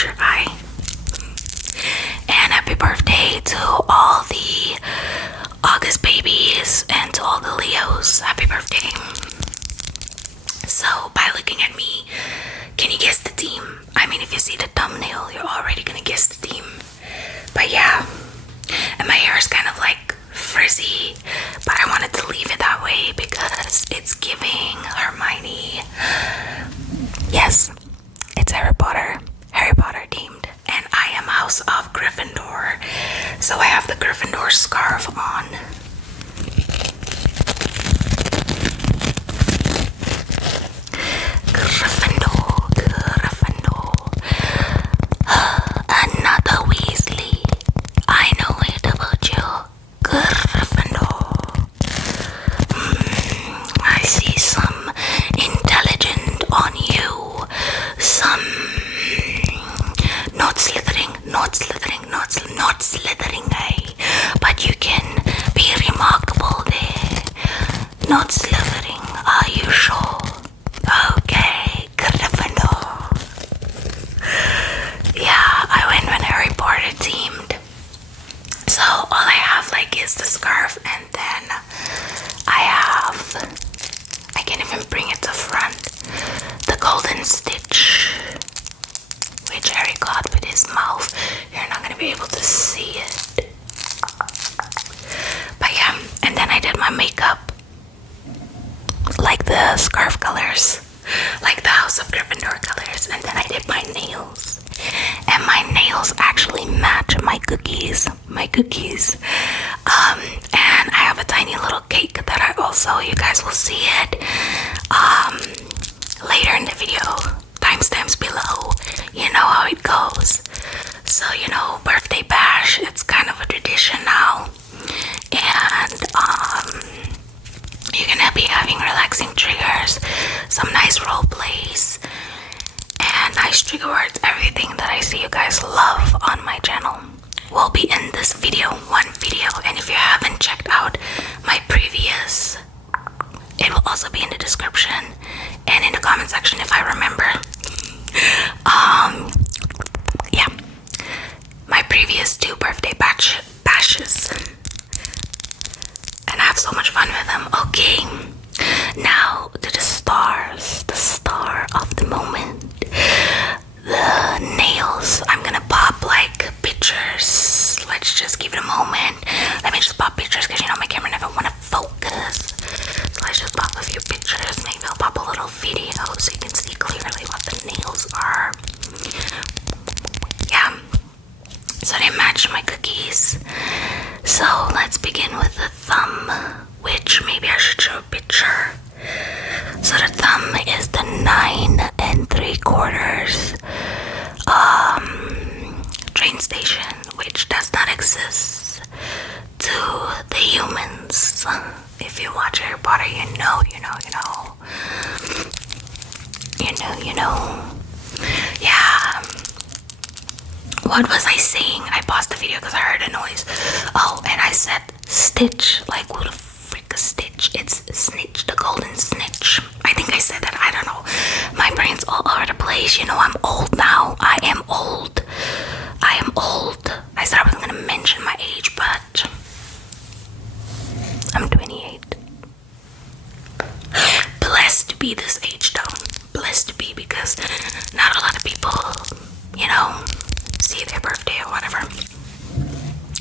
future eye. And happy birthday to all the August babies and to all the Leos. Happy birthday. So by looking at me, can you guess the theme? I mean, if you see the thumbnail, you're already gonna guess the theme. But yeah, and my hair is kind of like frizzy, but I wanted to leave it that way because it's giving Hermione. Yes, it's Harry Potter themed, and I am House of Gryffindor, so I have the Gryffindor scarf on. Gryffindor. Another Weasley. I know it about you, Gryffindor. I see some intelligent on you. Some not slithering, eh? But you can be remarkable there. Not slithering, are you sure? Okay, Gryffindor. Yeah, I went with Harry Potter themed. So all I have like is the scarf, and then I can't even bring it to front, the golden stitch, which Harry got with his mouth. You're not gonna be able to see it. But yeah, and then I did my makeup like the scarf colors, like the House of Gryffindor colors, and then I did my nails. And my nails actually match my cookies. And I have a tiny little cake that I also, you guys will see it later in the video. Timestamps below. You know how it goes. So, you know, birthday bash, it's kind of a tradition now. And you're gonna be having relaxing triggers, some nice role plays, and nice trigger words. Everything that I see you guys love on my channel will be in this video, one video. And if you haven't checked out my previous, it will also be in the description and in the comment section if I remember. Yeah, my previous 2 birthday bashes, and I have so much fun with them. Okay, now to the stars, the star of the moment, the nails. I'm gonna pop like pictures. Let's just give it a moment. Let me just pop pictures because you know my camera never want to focus. So let's just pop a few pictures. Maybe I'll pop a little video so you can see clearly what the nails are. Yeah, so they match my cookies. So let's begin with the thumb, which maybe I should show a picture. So the thumb is the 9 3/4 train station, which does not exist to the humans. If you watch Harry Potter, you know. Yeah. What was I saying? I paused the video because I heard a noise. Oh, and I said stitch. Like, who the frick is Stitch? It's Snitch, the golden snitch. I think I said that. I don't know. My brain's all over the place. You know, I'm old now. I am old. I said I wasn't gonna mention my age, but I'm 28. Blessed to be this age though. Blessed to be, because not a lot of people, you know, see their birthday or whatever.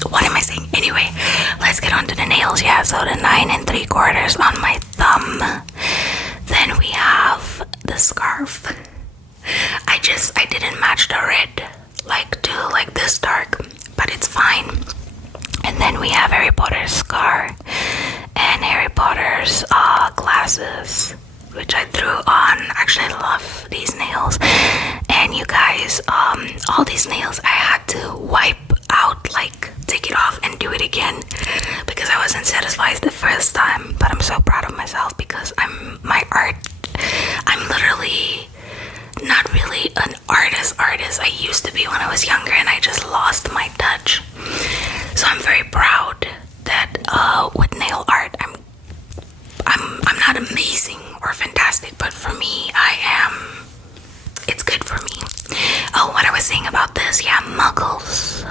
What am I saying? Anyway, let's get on to the nails. Yeah, so the 9 3/4 on my thumb. Then we have the scarf. I didn't match the red like this dark, but it's fine. And then we have Harry Potter's scar and Harry Potter's glasses, which I threw on. Actually, I love these nails. And you guys, all these nails I had to wipe out, like take it off and do it again, because I wasn't satisfied the first time. But I'm so proud of myself because I'm literally not really an artist. I used to be when I was younger, and I just lost my touch. So I'm very proud that with nail art, I'm not amazing or fantastic, but for me, it's good for me. Oh, what I was saying about this, yeah, muggles.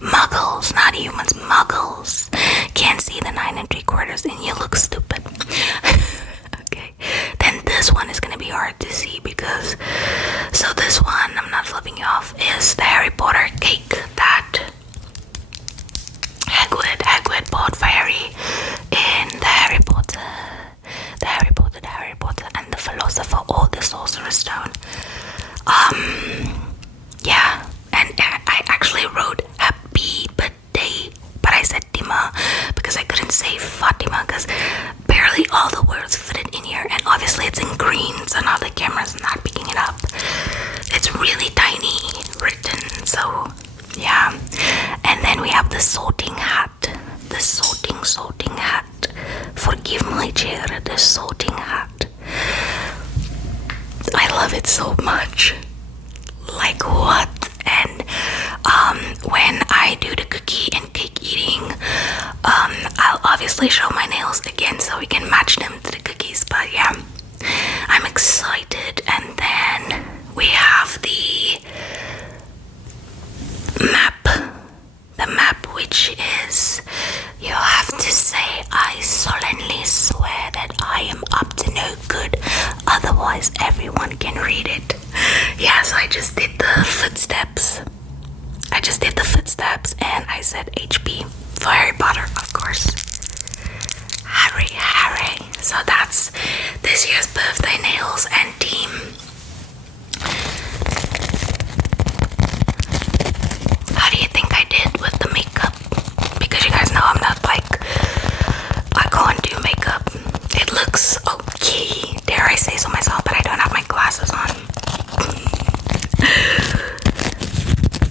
Muggles, not humans, muggles. Can't see the 9 3/4 and you look stupid. Okay, then this one is gonna be hard to see because, so this one, I'm not flipping you off, is the Harry Potter cake that Hagrid bought for Harry in the Harry Potter and the Philosopher or the Sorcerer's Stone. Yeah, and I actually wrote happy birthday, but I said Tima because I couldn't say Fatima because barely all the words fitted in here, and obviously it's in green, so now the camera's not picking it up. It's really tiny written, so yeah. And then we have the sorting hat. The sorting hat. Forgive my chair, the sorting hat. I love it so much. Like what? And when I do the cookie and cake eating, I'll obviously show my nails again so we can match them to the cookies. But yeah, I'm excited. And then we have the map, which is, you have to say, I solemnly swear that I am up to no good, otherwise everyone can read it. Yeah, so I just did the footsteps. And I said HP for Harry Potter, of course. Harry. So that's this year's birthday nails and team. How do you think I did with the makeup? Because you guys know I'm not like, I can't do makeup. It looks okay, dare I say so myself, but I don't have my glasses on.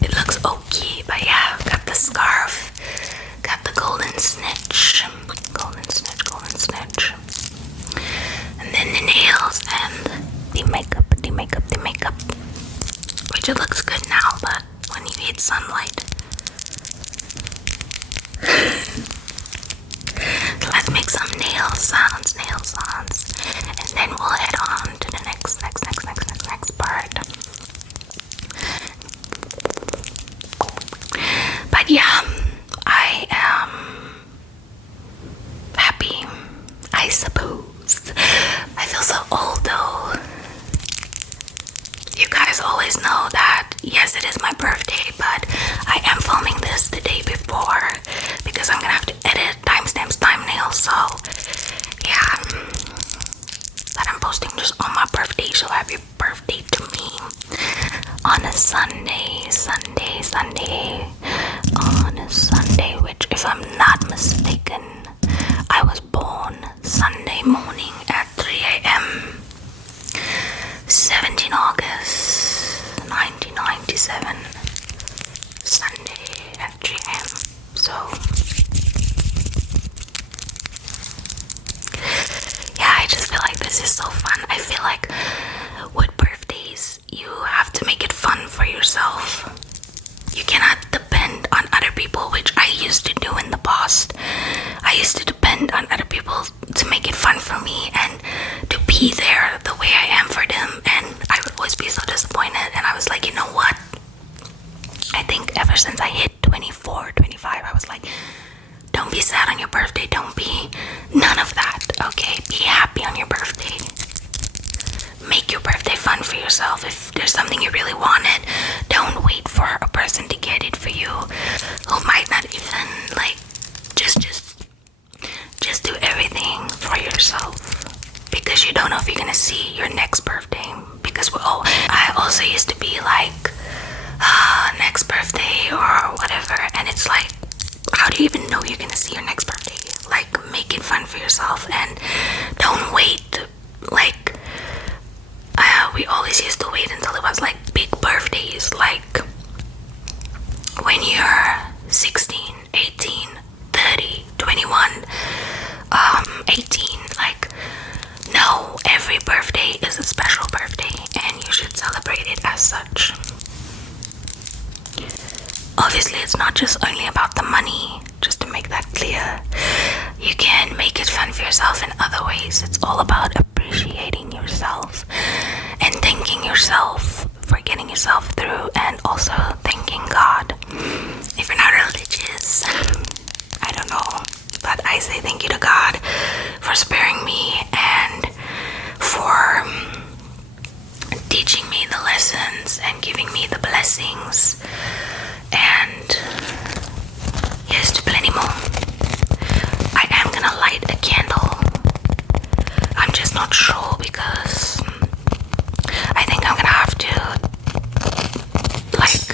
It looks okay, but yeah, I've got the scarf, got the golden snitch, and then the nails and the makeup, which it looks good now, but when you hit sunlight. Let's make some nail sounds, and then we'll head on to the next part. But yeah, I am happy, I suppose. I feel so old though. You guys always know that, yes, it is my birthday, but I am filming this the day before because I'm gonna have to edit timestamps, thumbnails, so yeah. But I'm posting just on my birthday, so happy birthday to me on a Sunday, on a Sunday, which, if I'm not mistaken, I was born Sunday morning at 3 a.m. 17 August 1997, Sunday at 3 a.m. So yeah, I just feel like this is so fun. I feel like with birthdays, you have to make it fun for yourself. You cannot depend on other people, which I used to do in the past. I used to depend on other people to make it fun for me and to be there the way I am for them, and I would always be so disappointed. And I was like, you know what? I think ever since I hit 24, 25, I was like, don't be sad on your birthday. Don't be none of that, okay? Be happy on your birthday. Make your birthday fun for yourself. If there's something you really wanted, don't wait for a person to get it for you who might not even, like, just do everything for yourself, because you don't know if you're gonna see your next birthday. Because I also used to be like, next birthday or whatever, and it's like, how do you even know you're gonna see your next birthday? Like, make it fun for yourself and don't wait. Like, we always used to wait until it was like big birthdays, like when you're 16, 18, 30, 21, 18. Like, no, every birthday is a special birthday and you should celebrate it as such. Obviously, it's not just only about the money, just to make that clear. You can make it fun for yourself in other ways. It's all about appreciating yourself and thanking yourself for getting yourself through, and also sure because I think I'm gonna have to like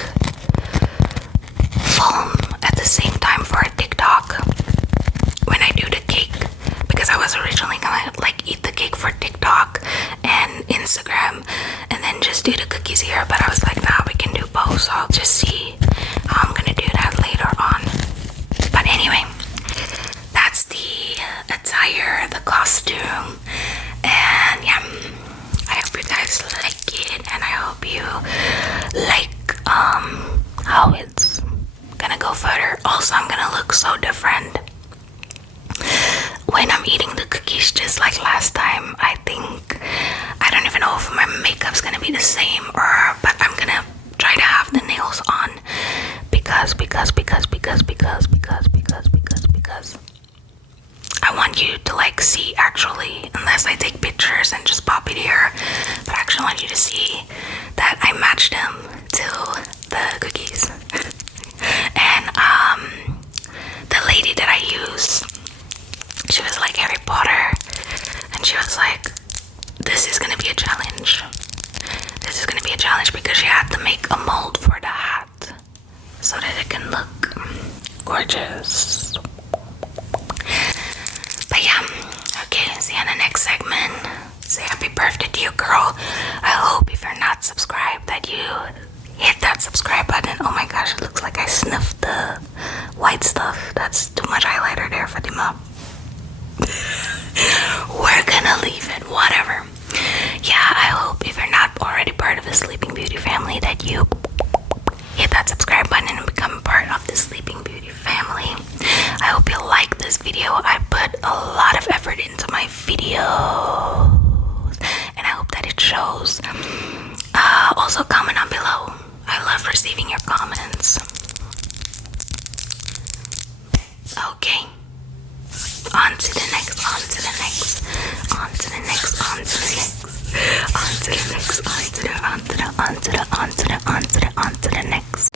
film at the same time for a TikTok when I do the cake, because I was originally gonna like eat the cake for TikTok and Instagram and then just do the cookies here, but I was like, nah, we can do both, so I'll just see how I'm gonna do that later on. But anyway, that's the attire, the costume, and yeah, I hope you guys like it, and I hope you like how it's gonna go further. Also, I'm gonna look so different when I'm eating the cookies, just like last time. I think, I don't even know if my makeup's gonna be the same, or but I'm gonna try to have the nails on because I want you to like see actually, unless I take pictures and just pop it here, but I actually want you to see that I matched them to the cookies. And the lady that I use, she was like Harry Potter, and she was like, this is gonna be a challenge. This is gonna be a challenge because she had to make a mold for the hat so that it can look gorgeous. But yeah, okay, see you in the next segment. Say happy birthday to you, girl. I hope if you're not subscribed that you hit that subscribe button. Oh my gosh, it looks like I sniffed the white stuff. That's too much highlighter there, Fatima. We're gonna leave it, whatever. Yeah, I hope if you're not already part of the Sleeping Beauty family that you hit that subscribe button and become part of the Sleeping Beauty family. I hope you like this video. I put a lot of effort into my videos and I hope that it shows. Also comment down below. I love receiving your comments. Okay, on to the next, on to the next, on to the next, on to the next, on to the next, on to the, on to the, on to the, on to the, on to the, on to the next.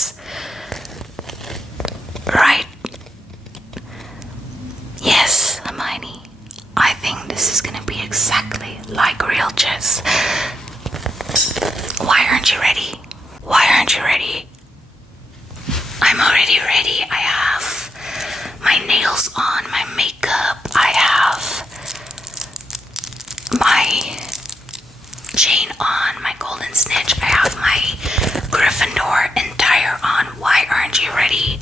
jizz. Right? Yes, Hermione. I think this is gonna be exactly like real jizz. Why aren't you ready? Why aren't you ready? I'm already ready. I have my nails on, my makeup. I have my chain on, my golden snitch. I have my Gryffindor entire on. Why aren't you ready?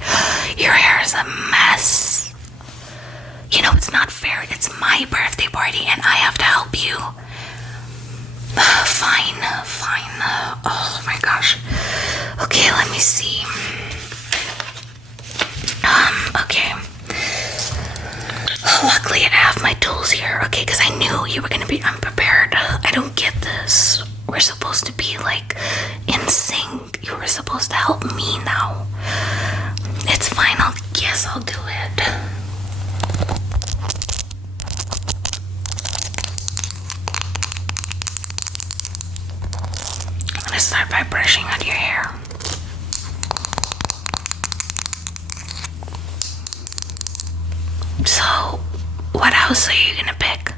Your hair is a mess. You know, it's not fair. It's my birthday party and I have to help you. Fine. Oh my gosh. Okay, let me see. Okay. Luckily, I have my tools here, okay, because I knew you were gonna be unprepared. I don't get this. We're supposed to be like in sync. You were supposed to help me now. It's fine. I'll do it. I'm gonna start by brushing out your hair. So, what house are you gonna pick?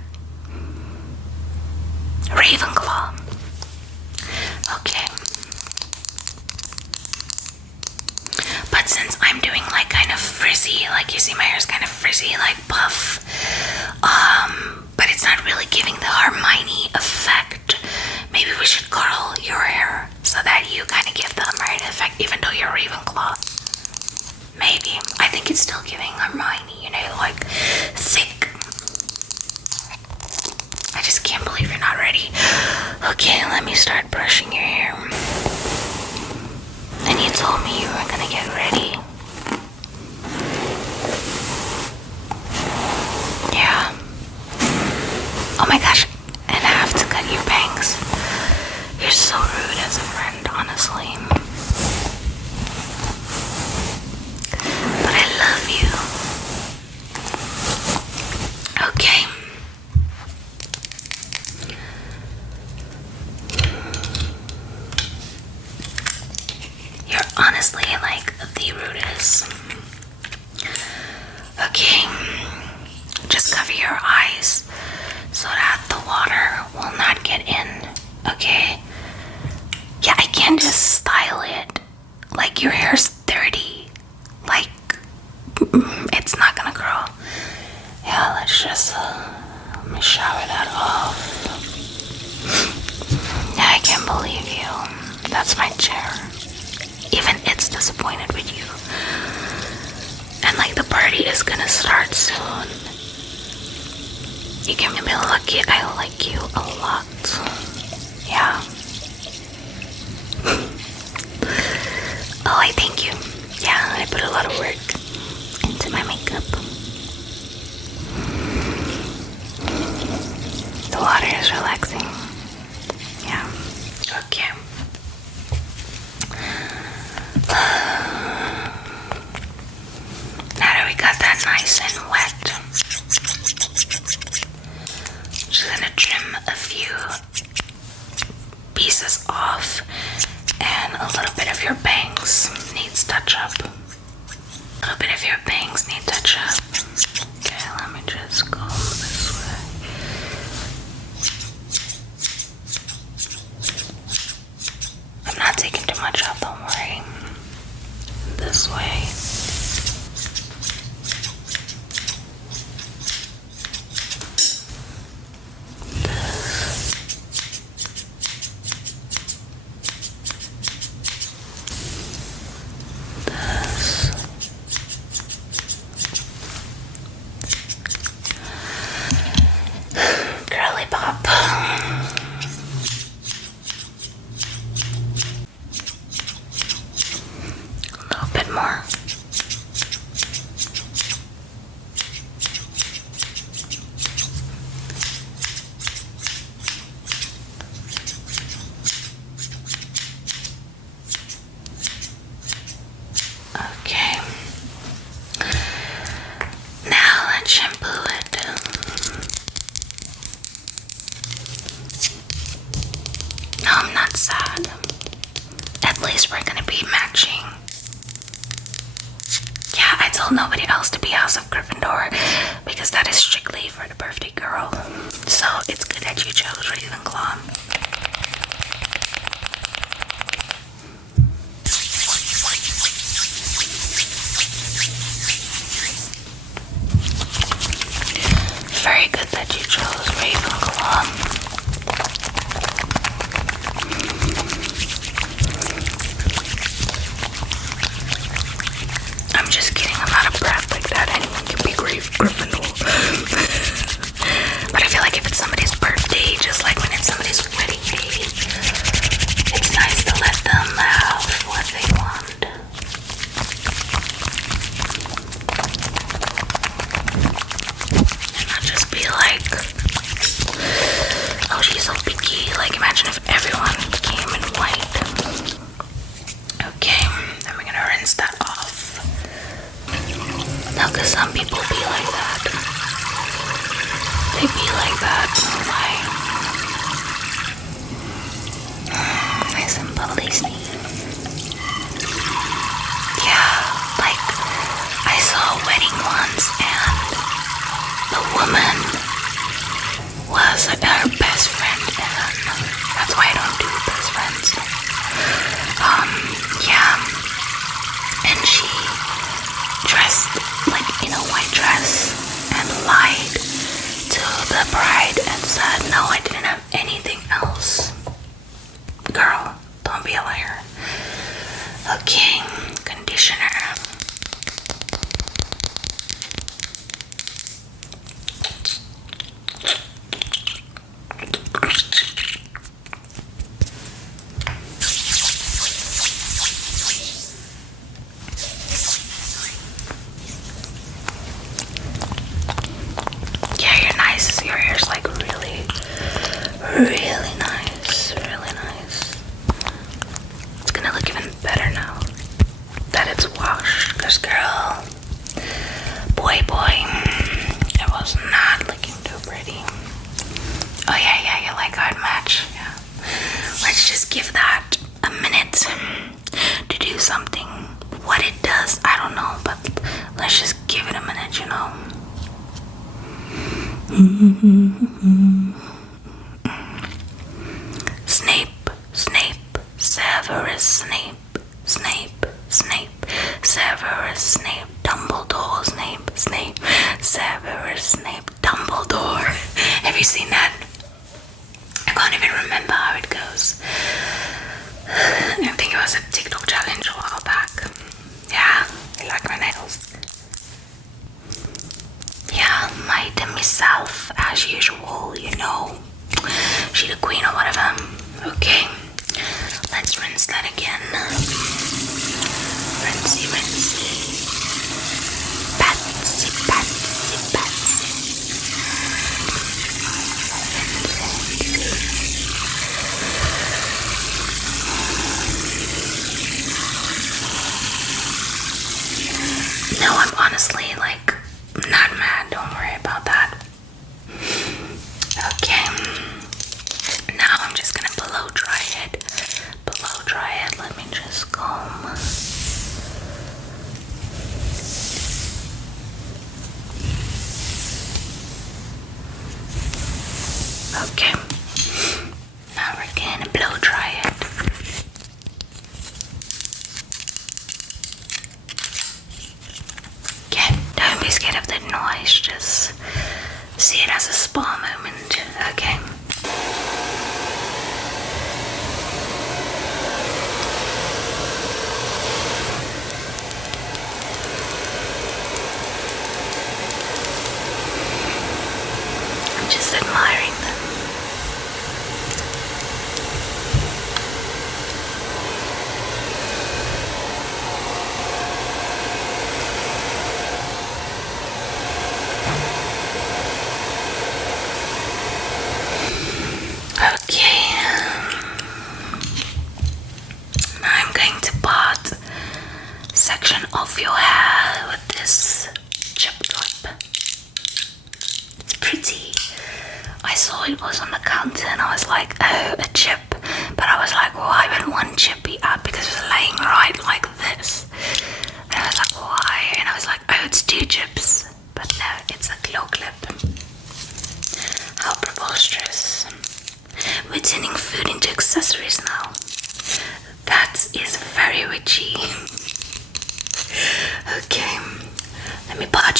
Ravenclaw. Okay. But since I'm doing like kind of frizzy, like you see my hair's kind of frizzy, like puff, but it's not really giving the Hermione effect. Maybe we should curl your hair so that you kind of give the Hermione effect, even though you're Ravenclaw. Maybe. I think it's still giving Hermione, you know, like thick. I just can't believe you're not ready. Okay, let me start brushing your hair. And you told me you were gonna get ready. Yeah. Oh my gosh, and I have to cut your bangs. You're so rude as a friend, honestly. But I love you. Okay. You're honestly like the rudest. Okay. Just cover your eyes so that the water will not get in. Okay. Yeah, I can't just style it. Like your hair's dirty. Like it's not gonna grow. Yeah, let's just let me shower that off. Yeah, I can't believe you. That's my chair. Even it's disappointed with you. And like the party is gonna start soon. You can be lucky. I like you a lot. Yeah. Oh, I thank you. Yeah, I put a lot of work into my makeup. The water is relaxing. Yeah. Okay. Now that we got that nice and wet, I'm just gonna trim a few pieces off, and a little bit of your bangs needs touch up. A little bit of your bangs need touch up. Okay, let me just go this way. I'm not taking too much off, don't worry. This way. Girly pop. A little bit more. Okay. Now let's shampoo it. No, I'm not sad. At least we're gonna be matching. told nobody else to be House of Gryffindor because that is strictly for the birthday girl. So it's good that you chose Ravenclaw. Very good that you chose Ravenclaw. I'm just kidding, I'm not a brat like that. Anyone can be Gryffindor. But I feel like if it's somebody's birthday, just like when it's somebody's wedding day, it's nice to let them have what they want. And not just be like, oh, she's so picky. Like, imagine if everyone came in white. Okay, then we're gonna rinse that off. Now, cause some people be like that. They be like that. Why? Nice and bubbly. Yeah, like I saw a wedding once, and the woman was her best friend, and that's why I don't do best friends. Yeah, and she dressed like in a white dress and lied to the bride and said, no, I didn't have anything else. Girl, don't be a liar. Okay, conditioner. Your hair's like really, really nice, really nice. It's gonna look even better now that it's washed, because girl, boy, it was not looking too pretty. Oh yeah, you like how it match? Yeah. Let's just give that a minute to do something. What it does, I don't know, but let's just give it a minute, you know. Snape, Severus Snape, Severus Snape, Dumbledore, Snape, Severus Snape, Dumbledore. Have you seen that? I can't even remember how it goes. I think it was a TikTok challenge a while back. Yeah, I like my nails. Yeah, my demi self as usual, you know. She the queen or whatever. Okay, let's rinse that again. Rinsey. Patsy. No, I'm honestly like not mad, don't worry about that. Okay, now I'm just gonna blow dry it. Let me just comb. Okay, now we're gonna blow dry it. Okay, don't be scared of the noise, just see it as a spa moment, okay? I'm just admiring them. Okay, now I'm going to part section of your hair with this chip clip. It's pretty. I saw it was on the counter and I was like, oh, a chip. But I was like, why would one chip be out? Because it was laying right like this. And I was like, why? And I was like, oh,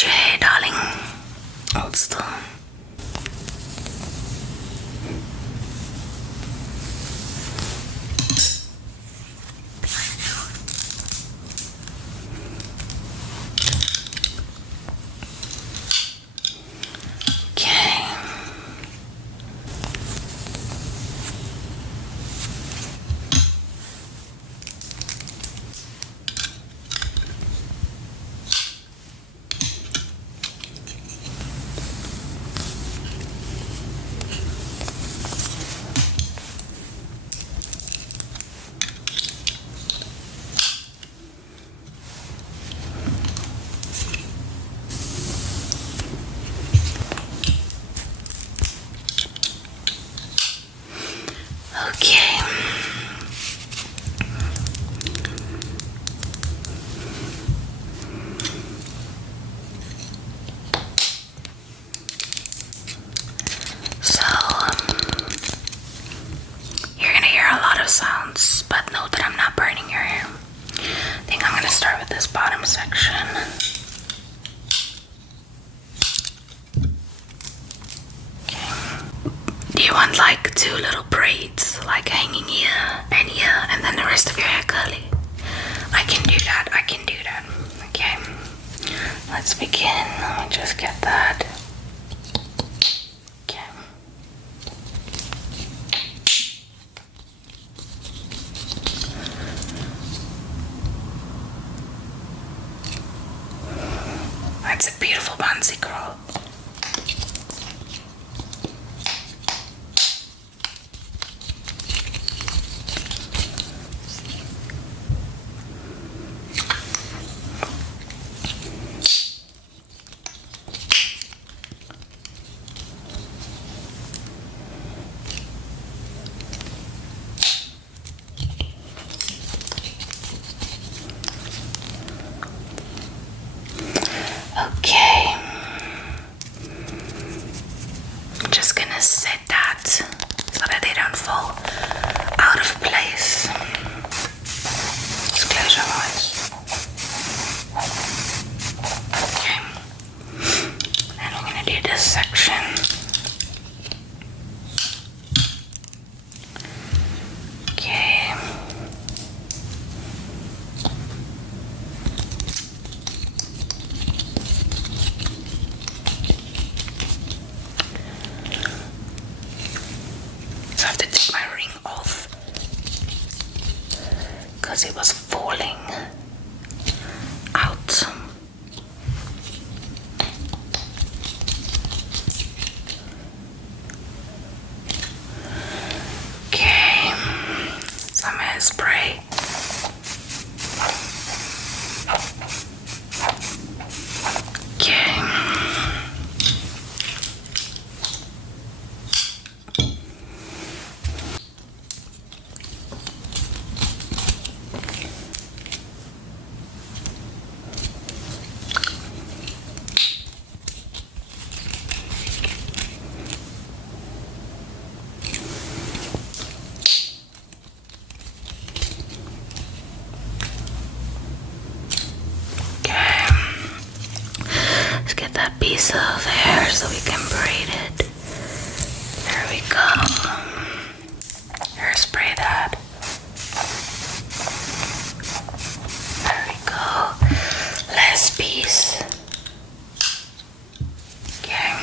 with your hair, darling. Hold still. Okay. So, you're gonna hear a lot of sounds, but note that I'm not burning your hair. I think I'm gonna start with this bottom section. Do you want like 2 little braids, like hanging here and then the rest of your hair curly? I can do that, Okay, let's begin. Let me just get that. Okay. That's a beautiful bouncy curl. Okay, I'm just gonna set that so that they don't fall out of place. Just close your eyes. Okay, and I'm gonna do this section. Okay. So I have to take my ring off because it was falling out. Okay, some hairspray. Okay. Let's get that piece of hair so we can braid it. There we go. Hairspray that. There we go. Last piece. Okay.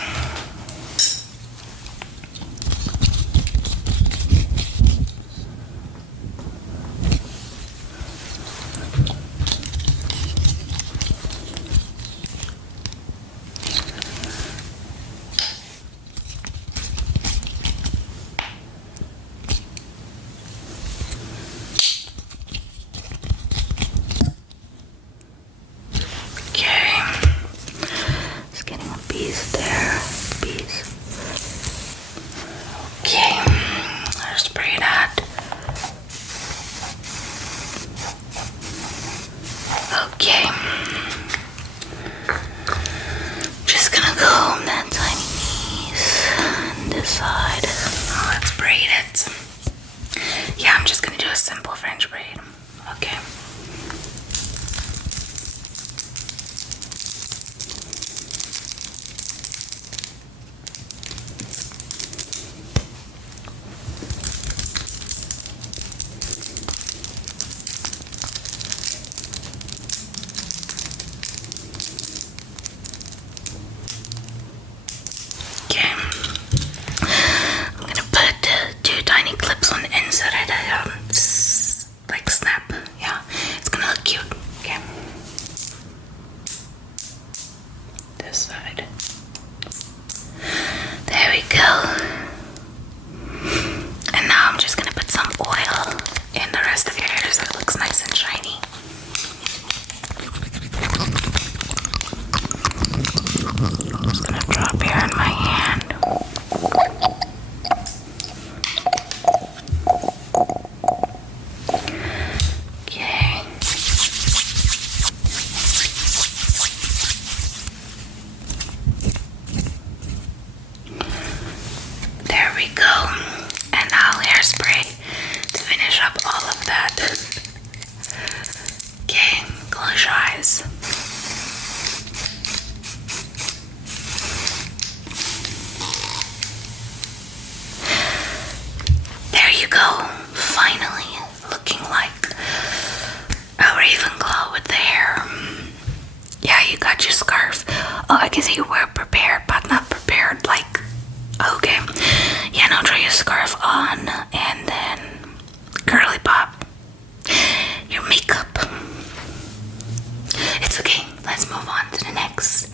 It's okay. Let's move on to the next.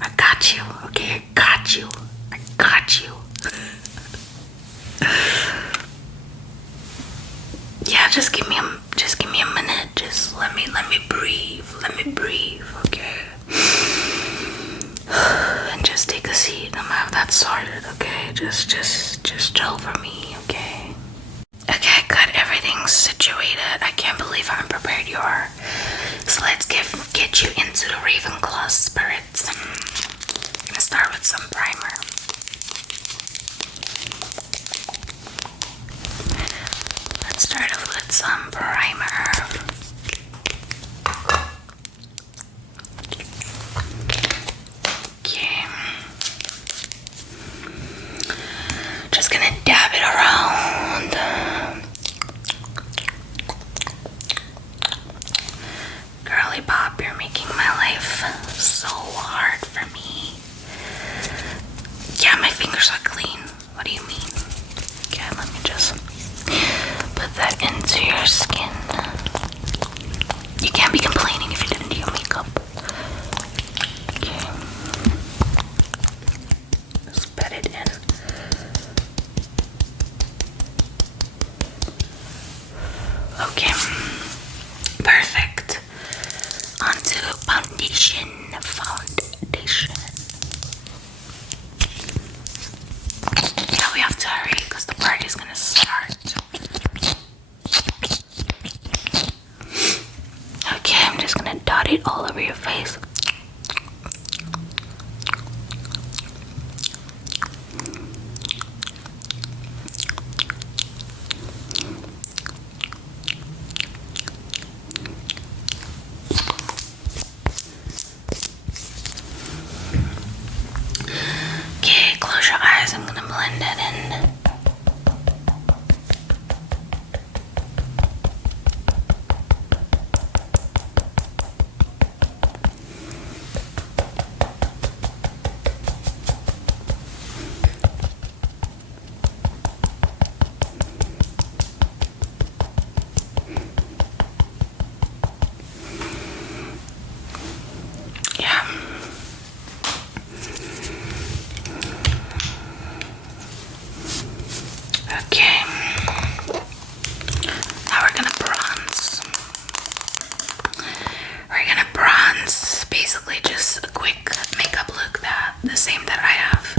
I got you. Okay, I got you. I got you. Yeah, just give me a minute. Just let me breathe. Let me breathe, okay? And just take a seat. I'm gonna have that sorted, okay? Just chill for me, okay? Okay, I got everything situated. I can't believe how unprepared you are. So let's get you into the Ravenclaw spirits. I'm gonna start with some primer. Let's start off with some primer. Okay. Just gonna dab it around. Girly Pop, you're making my life so hard for me. Yeah, my fingers are clean. What do you mean? Okay, let me just put that into your skin. You can't be complaining if you didn't do your makeup. Okay. Just pat it in. Okay. Perfect. Onto foundation. Now we have to hurry because the party is gonna start. Okay, I'm just gonna dot it all over your face. Okay, close your eyes. I'm gonna blend it in. Okay, now we're gonna bronze. We're gonna bronze, basically just a quick makeup look, the same that I have.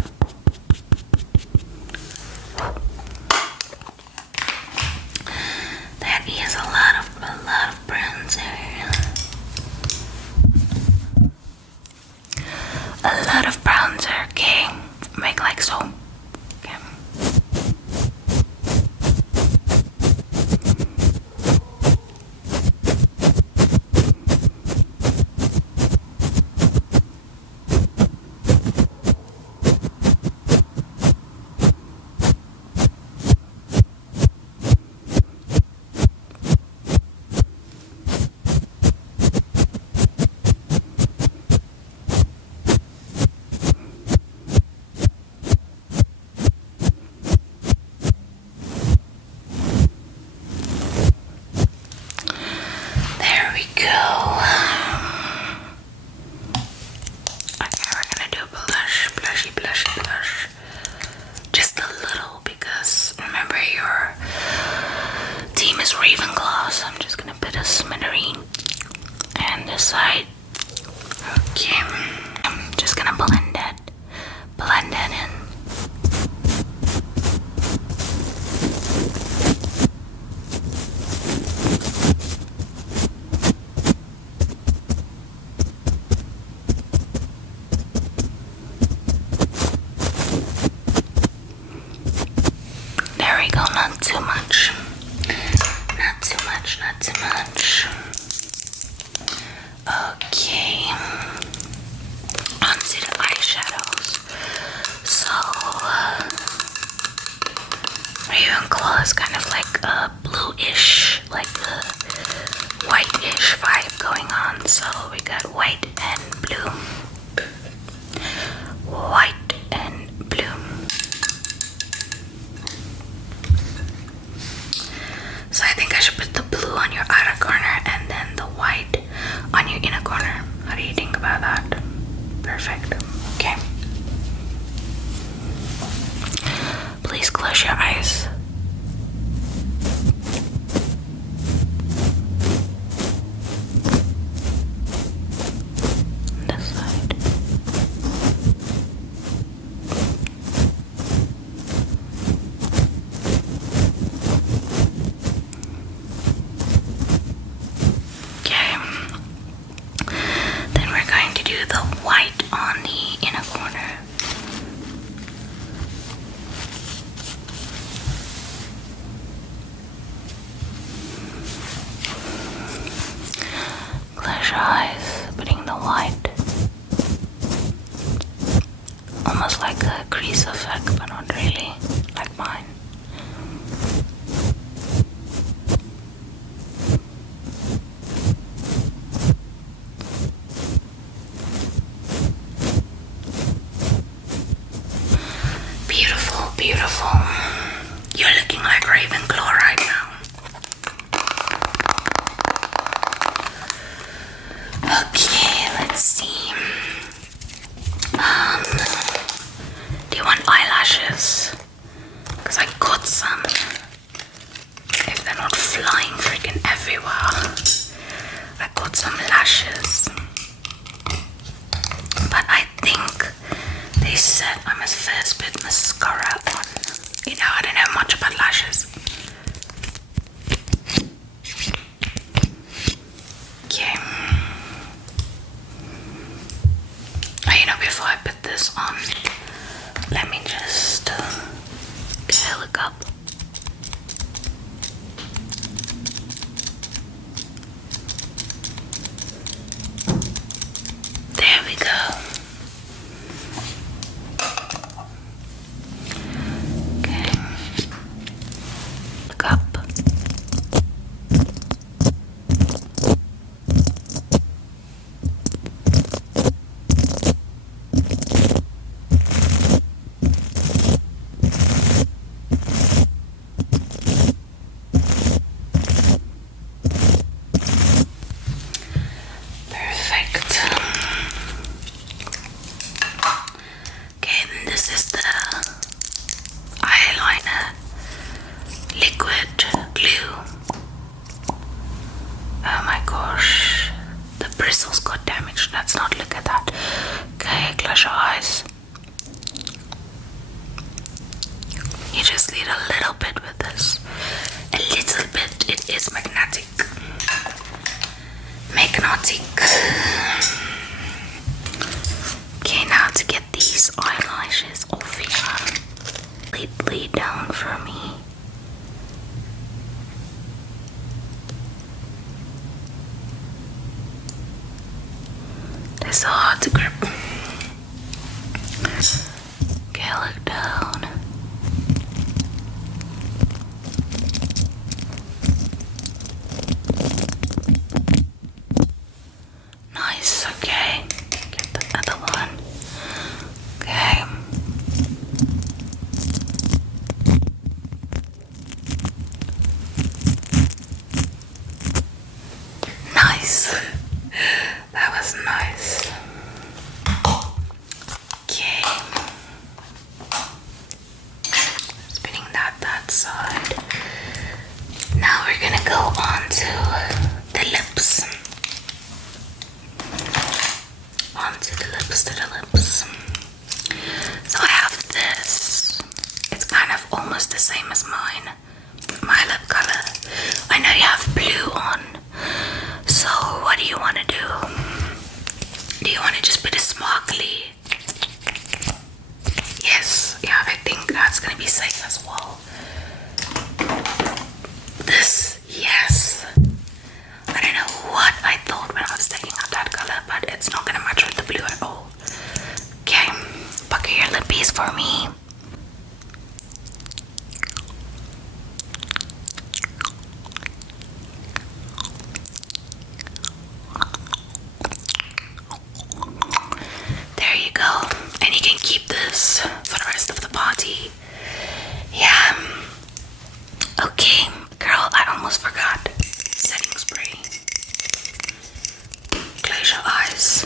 That is a lot of bronzer. A lot of bronzer, okay? Make like so. Okay. There we go. Okay, we're gonna do blush, blush. Just a little because remember your team is Ravenclaw, so I'm just gonna put a smithereen and this side. Okay, I'm just gonna blend it in. There we go, not too much. Not too much. Okay. Onto the eyeshadows. So, Ravenclaw is kind of like a bluish, like a white-ish vibe going on. So we got white and blue. White and blue. about that. Perfect. Okay. Please close your eyes. This side. Okay. Then we're going to do the white on the inner corner. Close your eyes, putting the white. Almost like a crease effect, but not really, like mine. Beautiful, beautiful. You're looking like Ravenclaw right now. Okay, let's see. Do you want eyelashes? Because I got some. If they're not flying freaking everywhere. I got some lashes. But I think they said I must first put mascara on. You know, I don't know much about lashes. Okay. Oh, you know, before I put this on, let me just get a look up. There we go. Okay. Look up. Perfect. Okay, then this is the eyeliner liquid glue. Oh my gosh, the bristles got damaged. Let's not look at that. Okay, close your eyes. You just need a little bit with this. A little bit. It is magnetic. Magnetic. Okay, now to get these eyelashes off here. Lay down for me. They're so hard to grip. Okay, look down. Nice, okay. Get the other one. Okay. Nice. That was nice. Okay. Spinning that side. Now we're gonna go on to the lips. Onto the lips, to the lips. So I have this. It's kind of almost the same as mine. My lip color. I know you have blue on. So what do you want to do? Do you want to just put a sparkly? Yes, yeah, I think that's gonna be safe as well. This, yes. I don't know what I thought when I was taking out that color, but it's not gonna match with the blue at all. Okay, pucker your lippies for me. There you go. And you can keep this for the rest of the party. Yeah. Okay, girl, I almost forgot. Setting spray. Close your eyes.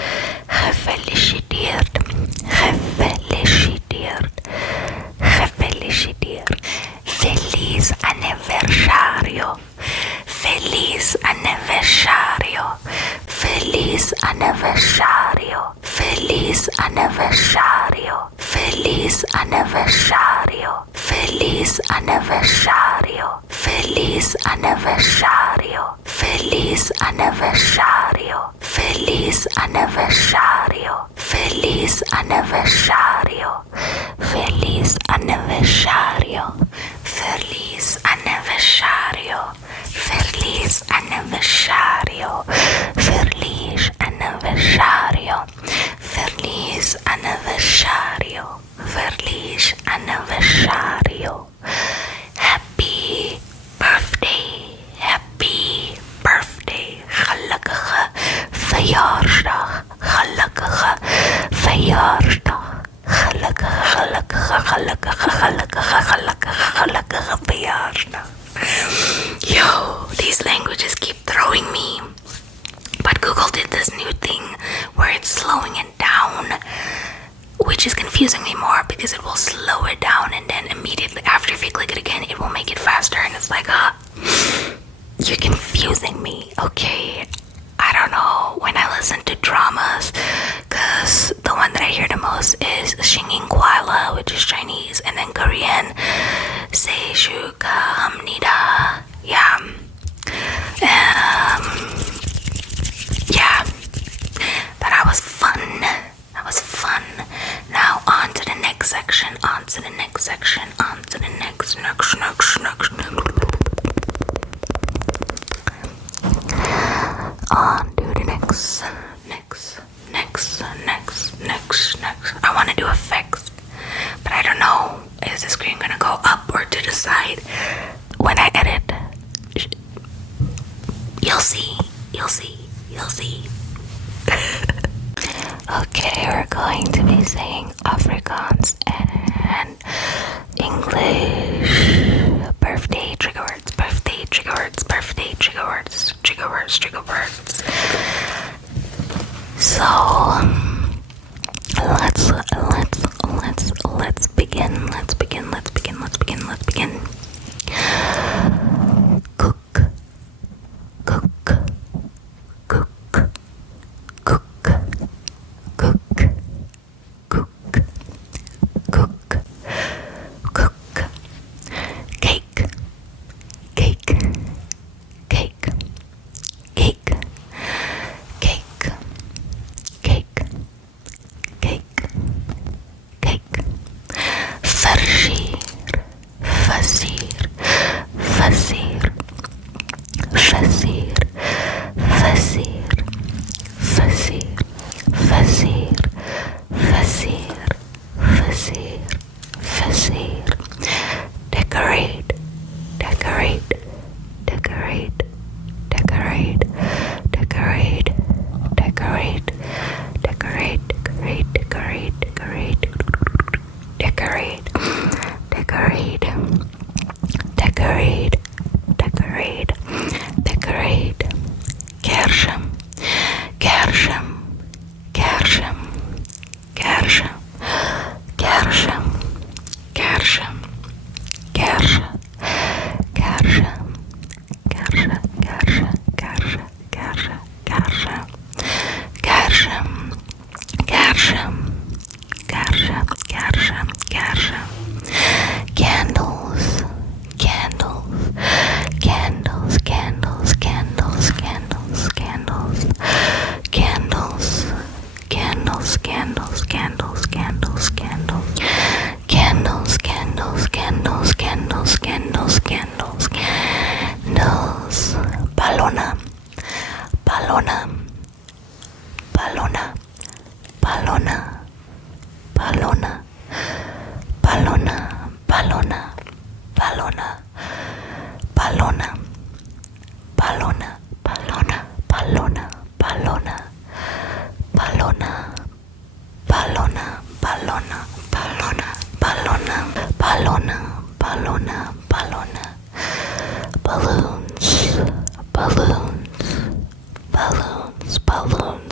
Feliz aniversario. Feliz aniversario. Feliz aniversario. Feliz aniversario. Feliz aniversario. Feliz aniversario. Feliz aniversario. Feliz aniversario. Feliz aniversario. Feliz aniversario. Feliz aniversario. Feliz aniversario. Feliz aniversario. Feliz aniversario. Happy birthday. Happy birthday. Gelukkige verjaarsdag. Gelukkige verjaarsdag. Gelukkige verjaarsdag. Yo, these languages keep throwing me. But Google did this new thing where it's slowing it down, which is confusing me more because it will slow it down and then immediately after, if you click it again, it will make it faster. And it's like, you're confusing me, okay? I don't know when I listen to dramas, because the one that I hear the most is Shingin Kwaila, which is Chinese, and then Korean, Seishuka Hamnida. Yeah. Yeah. That was fun. That was fun. Now on to the next section. On to the next section. On to the next. On to the next. Next. I want to do effects, but I don't know. Is the screen gonna go up or to the side when I edit? You'll see. Okay, we're going to be saying Afrikaans and English. Birthday trigger words. So let's begin. Cook. Balloons.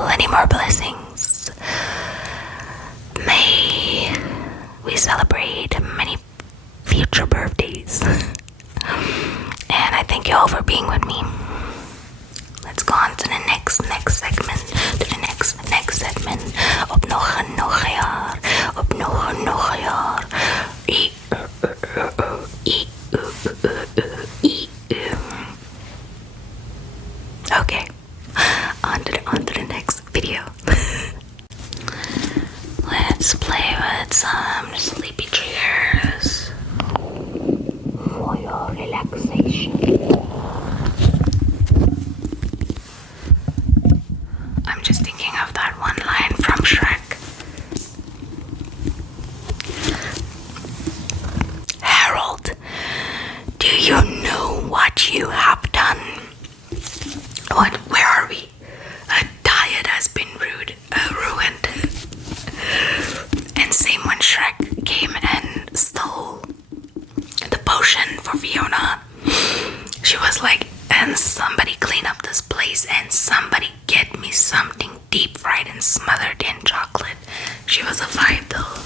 more blessings. May we celebrate many future birthdays. And I thank you all for being with me. Let's go on to the next segment. To the next segment. Op nog een jaar. Op nog een jaar. Okay. On to the next video. Let's play with some sleepy triggers for your relaxation. I'm just thinking of that one line from Shrek. Harold, do you know what you have done? Where are we? A diet has been ruined. And same when Shrek came and stole the potion for Fiona. She was like, and somebody clean up this place and somebody get me something deep fried and smothered in chocolate. She was a vibe though.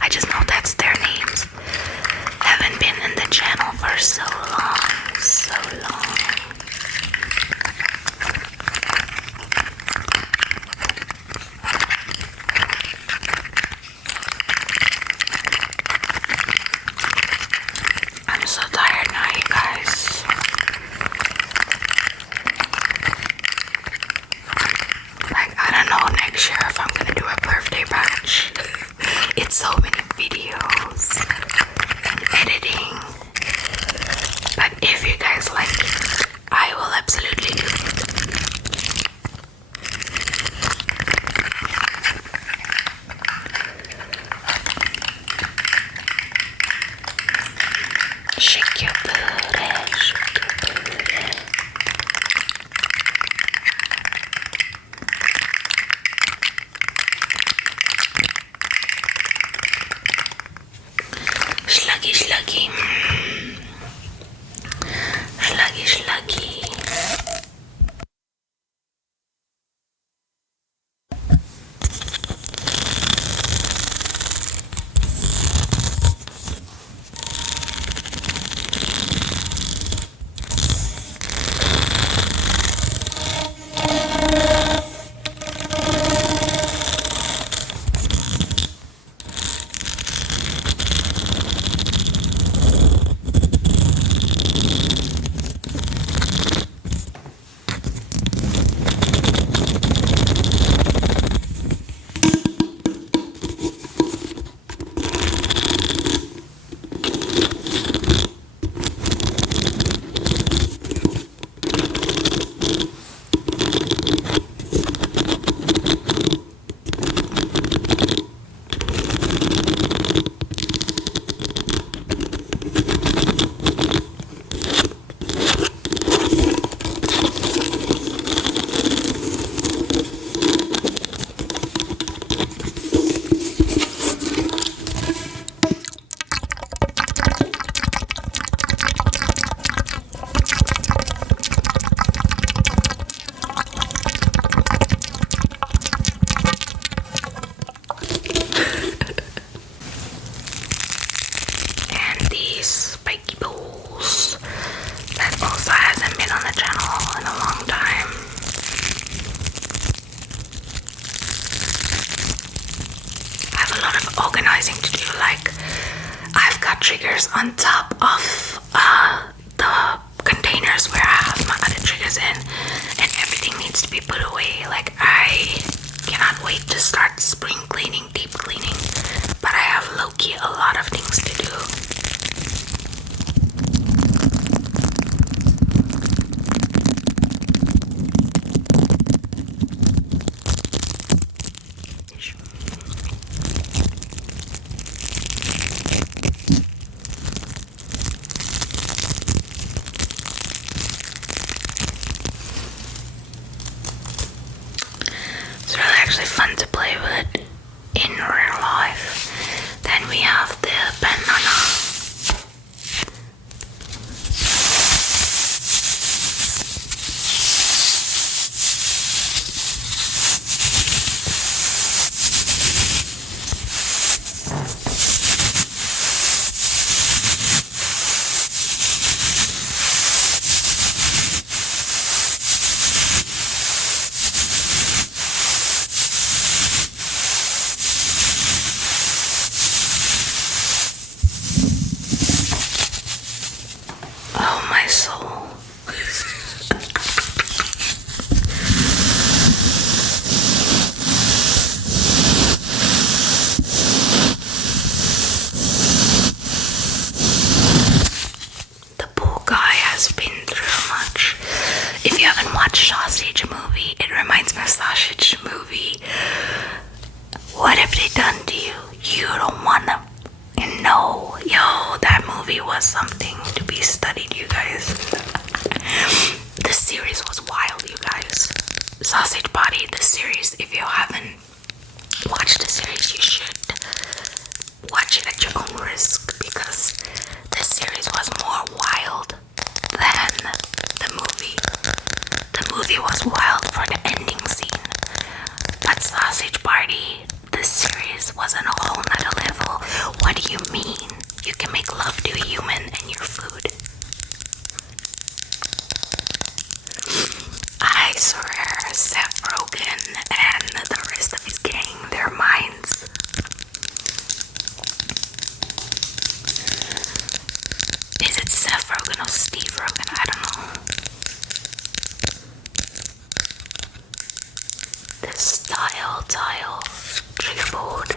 I just know that's their names. Haven't been in the channel for so long. I'm so tired now, you guys. Like, I don't know next year if I'm gonna do a birthday batch. It's so many videos and editing, but if you guys like it, I will absolutely do it. Shake your booty, shake your booty. Sluggy. Sluggy. organizing to do. Like, I've got triggers on top of the containers where I have my other triggers in, and everything needs to be put away. Like, I cannot wait to start spring cleaning, deep cleaning. But I have low-key a lot of things to do. It's really actually fun to play with in real life. Then we have the banana. Oh, my soul. The poor guy has been through much. If you haven't watched Sausage Movie, it reminds me of Sausage Movie. What have they done to you? You don't want them. No, yo, that movie was something to be studied, you guys. The series was wild, you guys. Sausage Body, the series. If you haven't watched the series, you should watch it at your own risk, because the series was more wild than the movie. The movie was wild for the ending scene, but Sausage Party, the series, was on a whole nother level. What do you mean? You can make love to a human and your food. I swear, Seth Rogen and the rest of his gang, their minds. Is it Seth Rogen or Steve Rogen? I don't know. The style tile trigger board.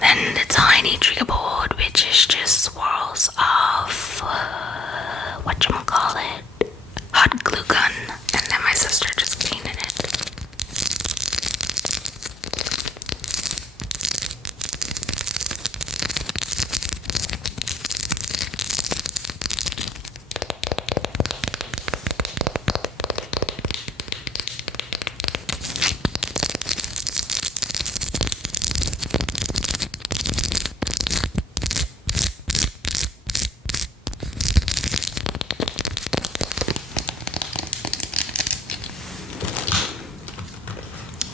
Then the tiny trigger board, which is just swirls of whatchamacallit, hot glue gun, and then my sister just painted it.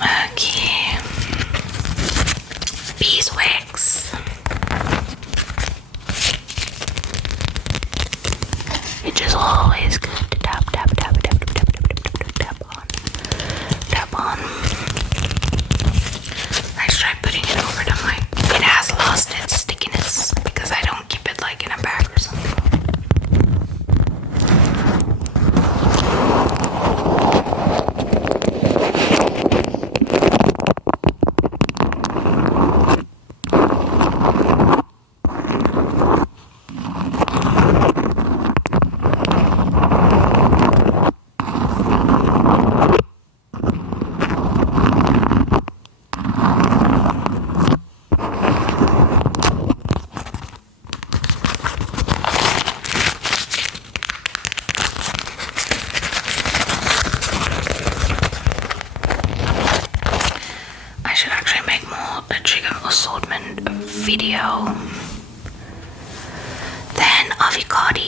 Okay, beeswax. It is always good to tap, tap, tap, tap, tap, tap, tap, tap, tap on, tap on. Let's try putting it over the mic. It has lost its stickiness because I don't keep it like in a bag or something. Assortment video. Then avocado.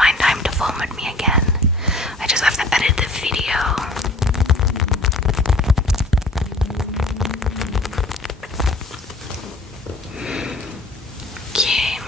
find time to film with me again. I just have to edit the video. Okay.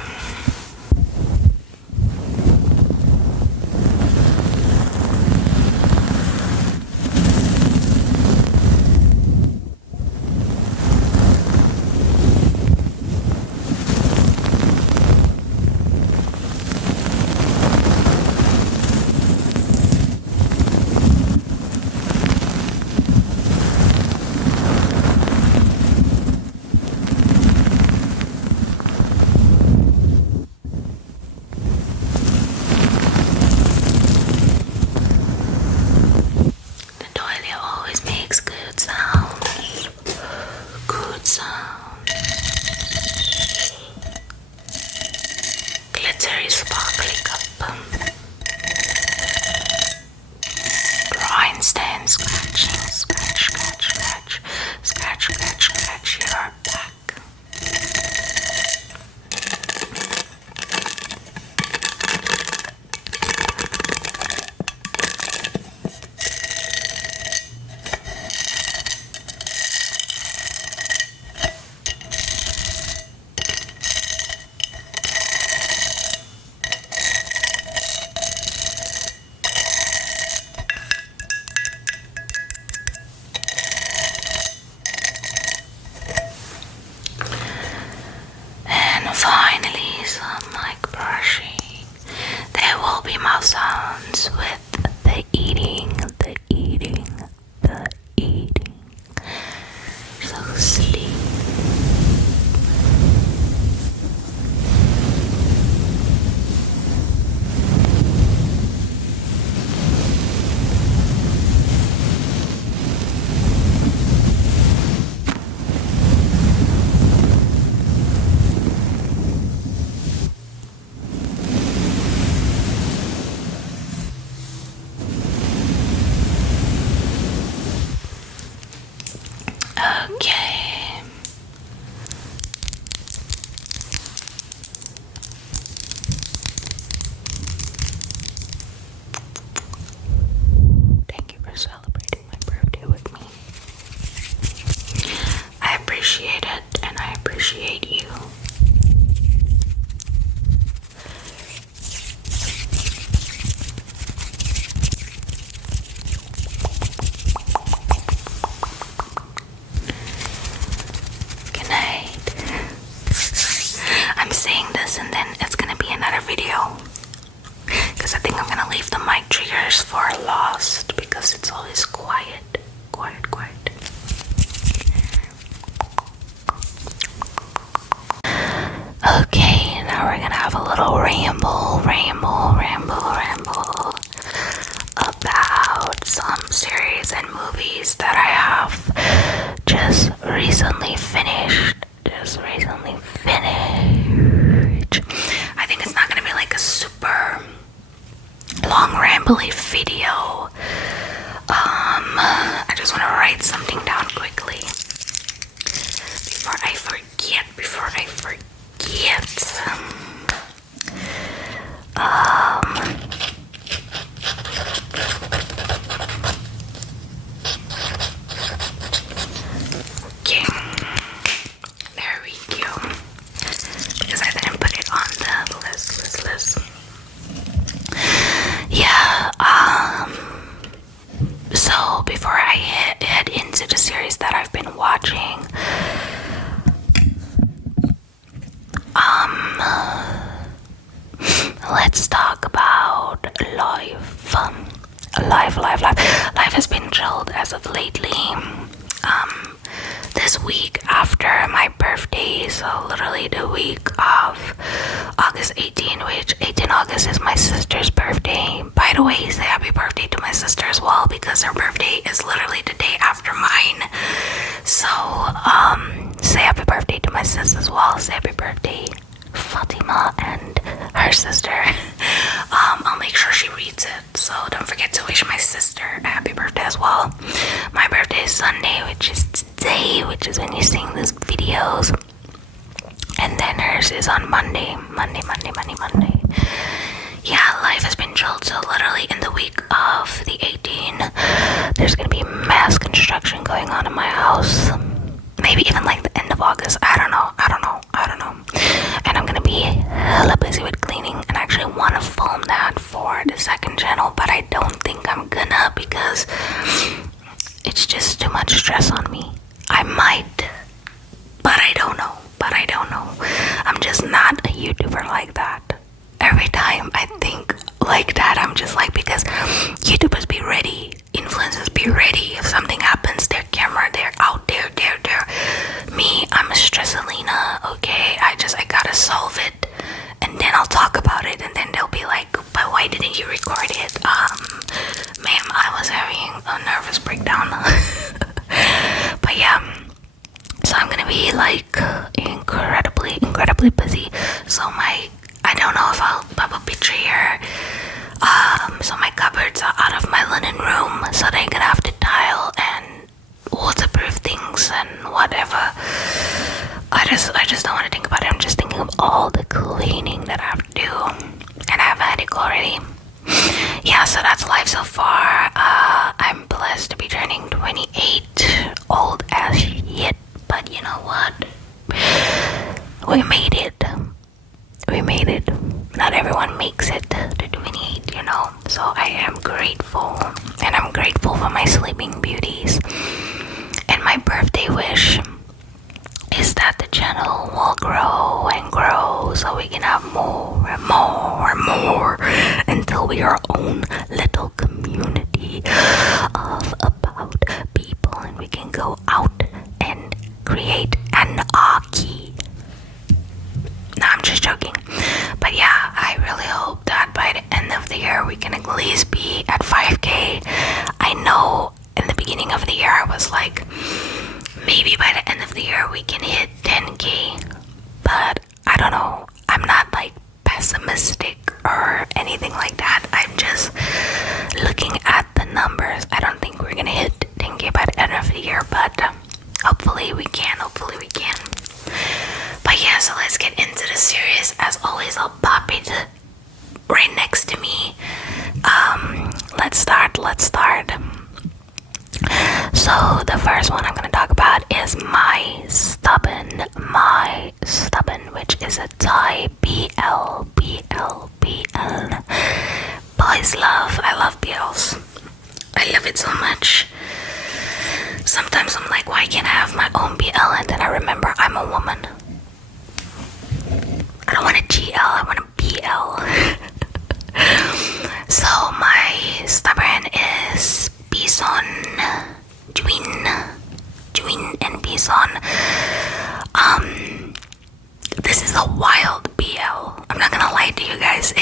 Glittery sparkly cup. Rhinestone scratching, scratch, scratch, scratch, scratch, scratch, scratch your back. Finally, some mic brushing. There will be mouth sounds with the eating, the eating, the eating. So sleep. Okay. Thank you for celebrating my birthday with me. I appreciate it, and I appreciate you. I'm saying this and then it's gonna be another video because I think I'm gonna leave the mic triggers for last because it's always quiet. Okay, now we're gonna have a little ramble about some series and movies that I have just recently finished. I think it's not gonna be like a super long rambly video. I just want to write something down quickly before I forget. Okay, there we go. Because I didn't put it on the list. Yeah, so before I head into the series that I've been watching, let's talk about life. Life has been chilled as of lately. This week after my birthday, so literally the week of August 18, which 18 August is my sister's birthday. By the way, say happy birthday to my sister as well because her birthday is literally the day after mine. So, say happy birthday to my sis as well. Say happy birthday, Fatima, and her sister. I'll make sure she reads it, so don't forget to wish my sister a happy birthday as well. My birthday is Sunday, which is today, which is when you're seeing these videos, and then hers is on Monday. Yeah, life there's gonna be mass construction going on in my house. Maybe even like the end of August. I don't know. And I'm gonna be hella busy with cleaning, and I actually want to film that for the second channel, but I don't think I'm gonna because it's just too much stress on me. I might, but I don't know. I'm just not a YouTuber like that. Every time I think like that, I'm just like, because YouTubers be ready, influencers be ready. If something happens, their camera, they're out there. Me, I'm a stressalina, okay? I gotta solve it, and then I'll talk about it, and then they'll be like, but why didn't you record it? Ma'am, I was having a nervous breakdown. But yeah, so I'm gonna be like incredibly busy. So I don't know if I'll pop a picture here. So my cupboards are out of my linen room, so they're gonna have to tile and waterproof things and whatever. I just don't want to think about it. I'm just thinking of all the cleaning that I have to do, and I have a headache already. Yeah, so that's life so far. I'm blessed to be turning 28, old as shit, but you know what? We made it. Not everyone makes it to 28, you know. So I am grateful, and I'm grateful for my sleeping beauties. And my birthday wish is that the channel will grow and grow, so we can have more and more until we are our own little community of about people, and we can go out and create anarchy. No, I'm just joking. But yeah, I really hope that by the end of the year we can at least be at 5K. I know in the beginning of the year I was like, maybe by the end of the year we can hit 10K, but I don't know. I'm not like pessimistic or anything like that. I'm just looking at the numbers. I don't think we're gonna hit 10K by the end of the year, but hopefully we can. But yeah, so let's get into the series. As always, I'll pop it right next to me. Let's start. So the first one I'm gonna talk about is my stubborn, which is a Thai BL. Boys love. I love BLs. I love it so much. Sometimes I'm like, why can't I have my own BL? And then I remember I'm a woman. I don't want a GL, I want a BL. So my stubborn is Bison, Juin and Bison. This is a wild BL. I'm not gonna lie to you guys.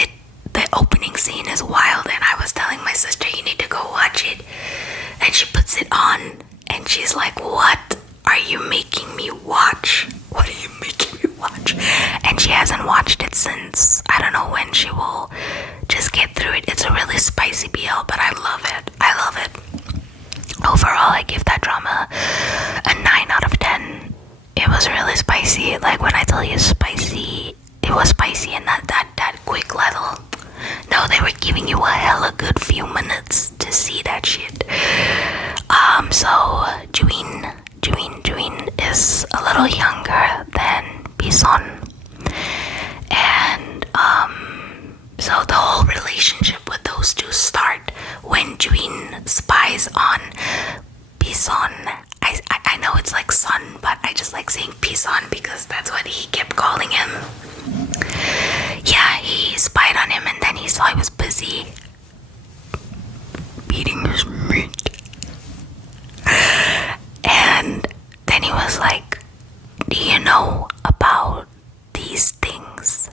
The opening scene is wild, and I was telling my sister, you need to go watch it. And she puts it on, and she's like, what are you making me watch? And she hasn't watched it since. I don't know when she will just get through it. It's a really spicy BL, but I love it. Overall, I give that drama a 9 out of 10. It was really spicy. Like, when I tell you spicy, it was spicy and not that quick level. No, they were giving you a hella good few minutes to see that shit. So Juin is a little younger than Bison, and so the whole relationship with those two start when Juin spies on Bison. I know it's like son, but I just like saying Bison because that's what he kept calling him. Yeah, he spied on him, and then he saw he was busy beating his meat. And then he was like, do you know about these things?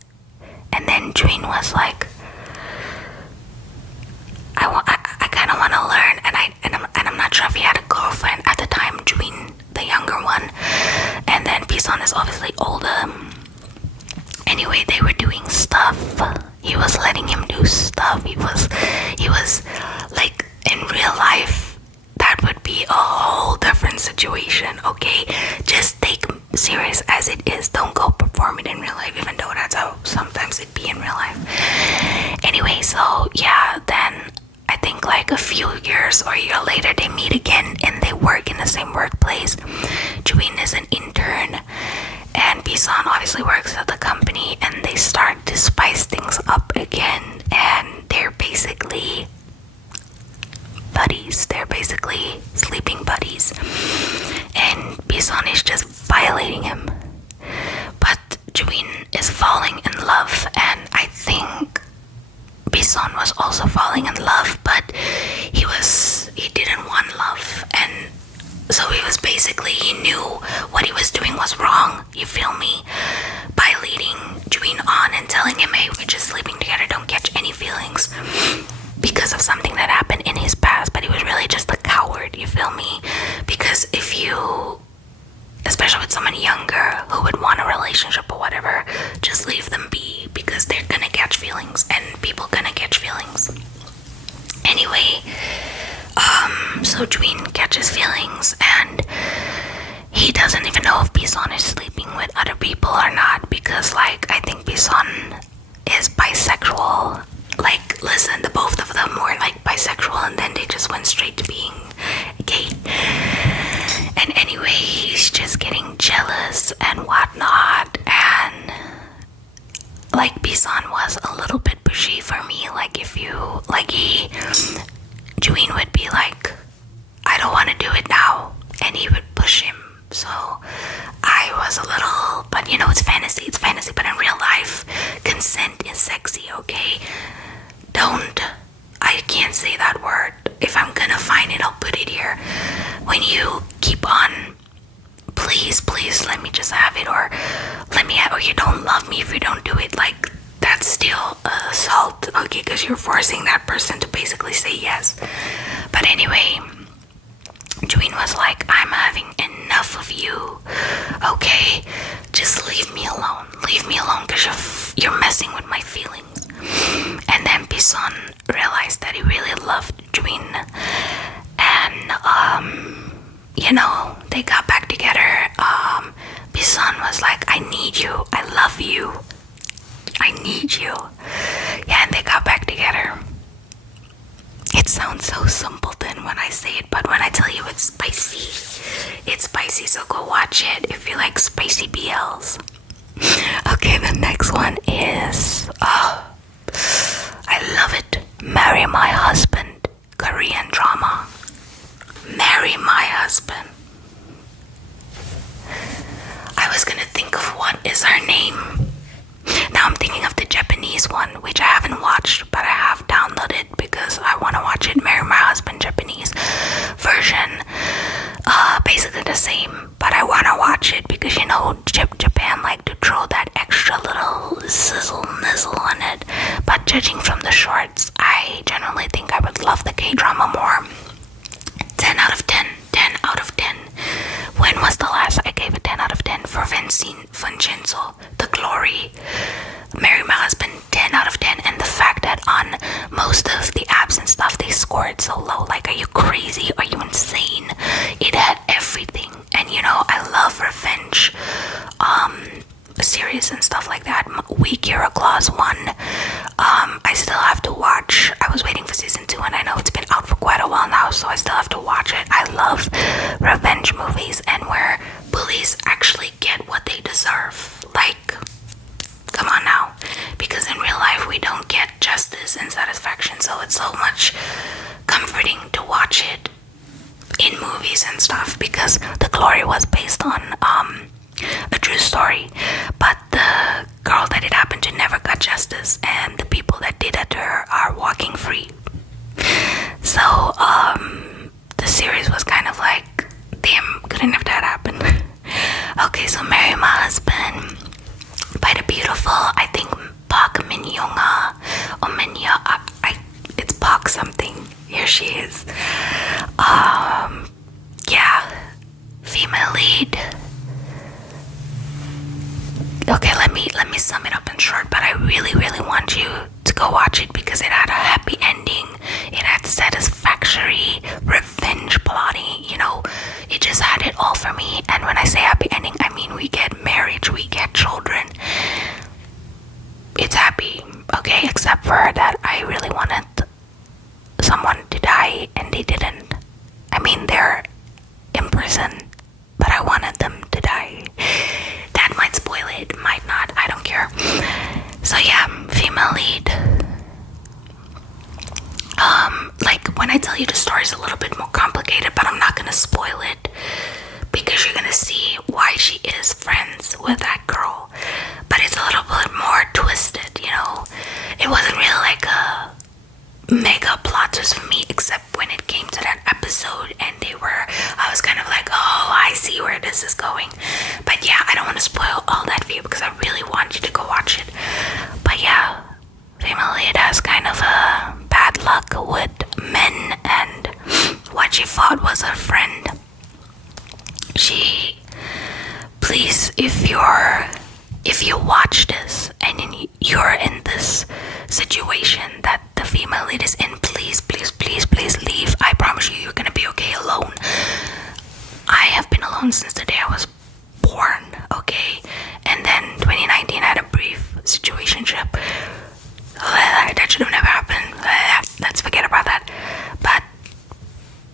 And then Juin was like, I kind of want to learn. And I'm not sure if he had a girlfriend at the time, Juin, the younger one. And then Bison is obviously older. Anyway, they were doing stuff. He was letting him do stuff. He was like, in real life, that would be a whole different situation, okay? Just take serious as it is. Don't go perform it in real life, even though that's how sometimes it be in real life. Anyway, so yeah, then I think like a few years or a year later they meet falling in love, and I think Bison was also falling in love, but he didn't want love, and so he knew what he was doing was wrong, you feel me, by leading Juin on and telling him, hey, we're just sleeping together, don't catch any feelings, because of something that happened in his past. But he was really just a coward, you feel me, because if you, especially with someone younger who would want a relationship or whatever, just leave them be, because they're gonna catch feelings, and people gonna catch feelings. Anyway, so Juin catches feelings, and he doesn't even know if Bison is sleeping with other people or not, because like, I think Bison is bisexual. Like, listen, the both of them were like bisexual, and then they just went straight to being gay. And anyway, he's just getting jealous and whatnot, and like, Bison was a little bit pushy for me. Like, if you, like, Juin would be like, I don't want to do it now, and he would push him. So I was a little, but you know, it's fantasy, but in real life, consent is sexy, okay? I can't say that word. If I'm gonna find it, I'll put it here. When you keep on, please let me just have it, or you don't love me if you don't do it, like, that's still assault, okay, because you're forcing that person to basically say yes. But anyway, Juin was like, I'm having enough of you, okay, just leave me alone, because you're messing with my feelings. And then Bison realized that he really loved Juin, and you know, they got back together. Bison was like, I need you, I love you, I need you. Yeah, and they got back together. It sounds so simpleton when I say it, but when I tell you it's spicy, so go watch it if you like spicy BLs. Okay, the next one is, I love it, Marry My Husband, Korean drama. Marry My Husband. I was gonna think of what is her name. Now I'm thinking of the Japanese one, which I haven't watched, but I have downloaded because I want to watch it. Marry My Husband Japanese version. Basically the same, but I want to watch it because, you know, Japan like to throw that extra little sizzle nizzle on it. But judging from the shorts, I generally think I would love the K-drama more. 10 out of 10. 10 out of 10. When was the last I gave a 10 out of 10 for Vincenzo, The Glory? Marry My Husband, 10 out of 10. And the fact that on most of the apps and stuff, they scored so low. Like, are you crazy? Are you insane? It had everything. And you know, I love revenge series and stuff like that. Weak Hero Clause 1. I still have to watch. I was waiting for season 2, and I know it's been out for quite a while now, so I still have to watch it. I love revenge movies and where bullies actually get what they deserve. Like, come on now, because in real life we don't get justice and satisfaction, so it's so much comforting to watch it in movies and stuff, because The Glory was based on a true story, but the girl that it happened to never got justice, and the people that did it to her are walking free. So the series was kind of like, damn, couldn't have that happen. Okay, so Marry My Husband by the beautiful, I think, Park Min Young, or it's Park something. Here she is. Yeah, female lead. Okay, let me sum it up in short, but I really want you to go watch it because it had a happy ending. It had satisfactory revenge plotting, you know, it just had it all for me. And when I say happy ending, I mean we get marriage, we get children. It's happy, okay, except for that I really wanted someone to die and they didn't. I mean, they're in prison, but I wanted them to die. That might spoil it, might not, I don't care. So yeah, female lead. Like, when I tell you the story is a little bit more complicated, but I'm not gonna spoil it because you're gonna see why she is friends with that girl. But but it's a little bit more twisted, you know. It wasn't really like a mega plot twist for me, except when it came to that episode and I was kind of like, oh, I see where this is going. But yeah, I don't want to spoil all that for you because I really want you to go watch it. But yeah, Family has kind of a bad luck with men, and what she thought was a friend, please, if you watch this and you're in this situation that the female lead is in, please leave. I promise you're gonna be okay alone. I have been alone since the day I was born, okay? And then 2019 I had a brief situationship. That should have never happened. Let's forget about that. But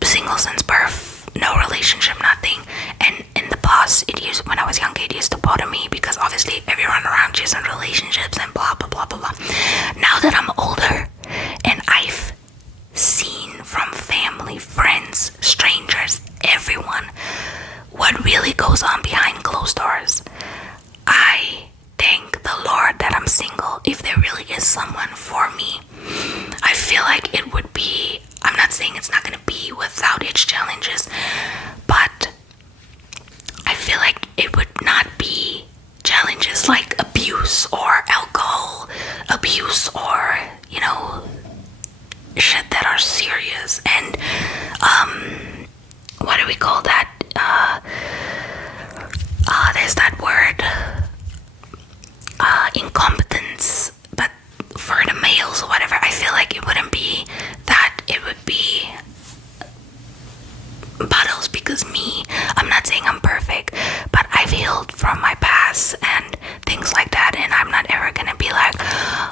single since birth, no relationship, nothing. And in the past, when I was younger, it used to bother me because obviously everyone around you is in relationships and blah blah blah blah blah. Now that I'm older and I've seen from family, friends, strangers, everyone, what really goes on behind closed doors, I thank the Lord that I'm single. If there really is someone for me, I feel like it would be, I'm not saying it's not going to be without its challenges, but I feel like it would not be challenges like abuse or alcohol abuse or, you know, shit that are serious. And what do we call that? There's that word, incompetence, but for the males or whatever. I feel like it wouldn't be that. It would be battles, because I'm not saying I'm perfect, but I've healed from my past and things like that, and I'm not ever gonna be like,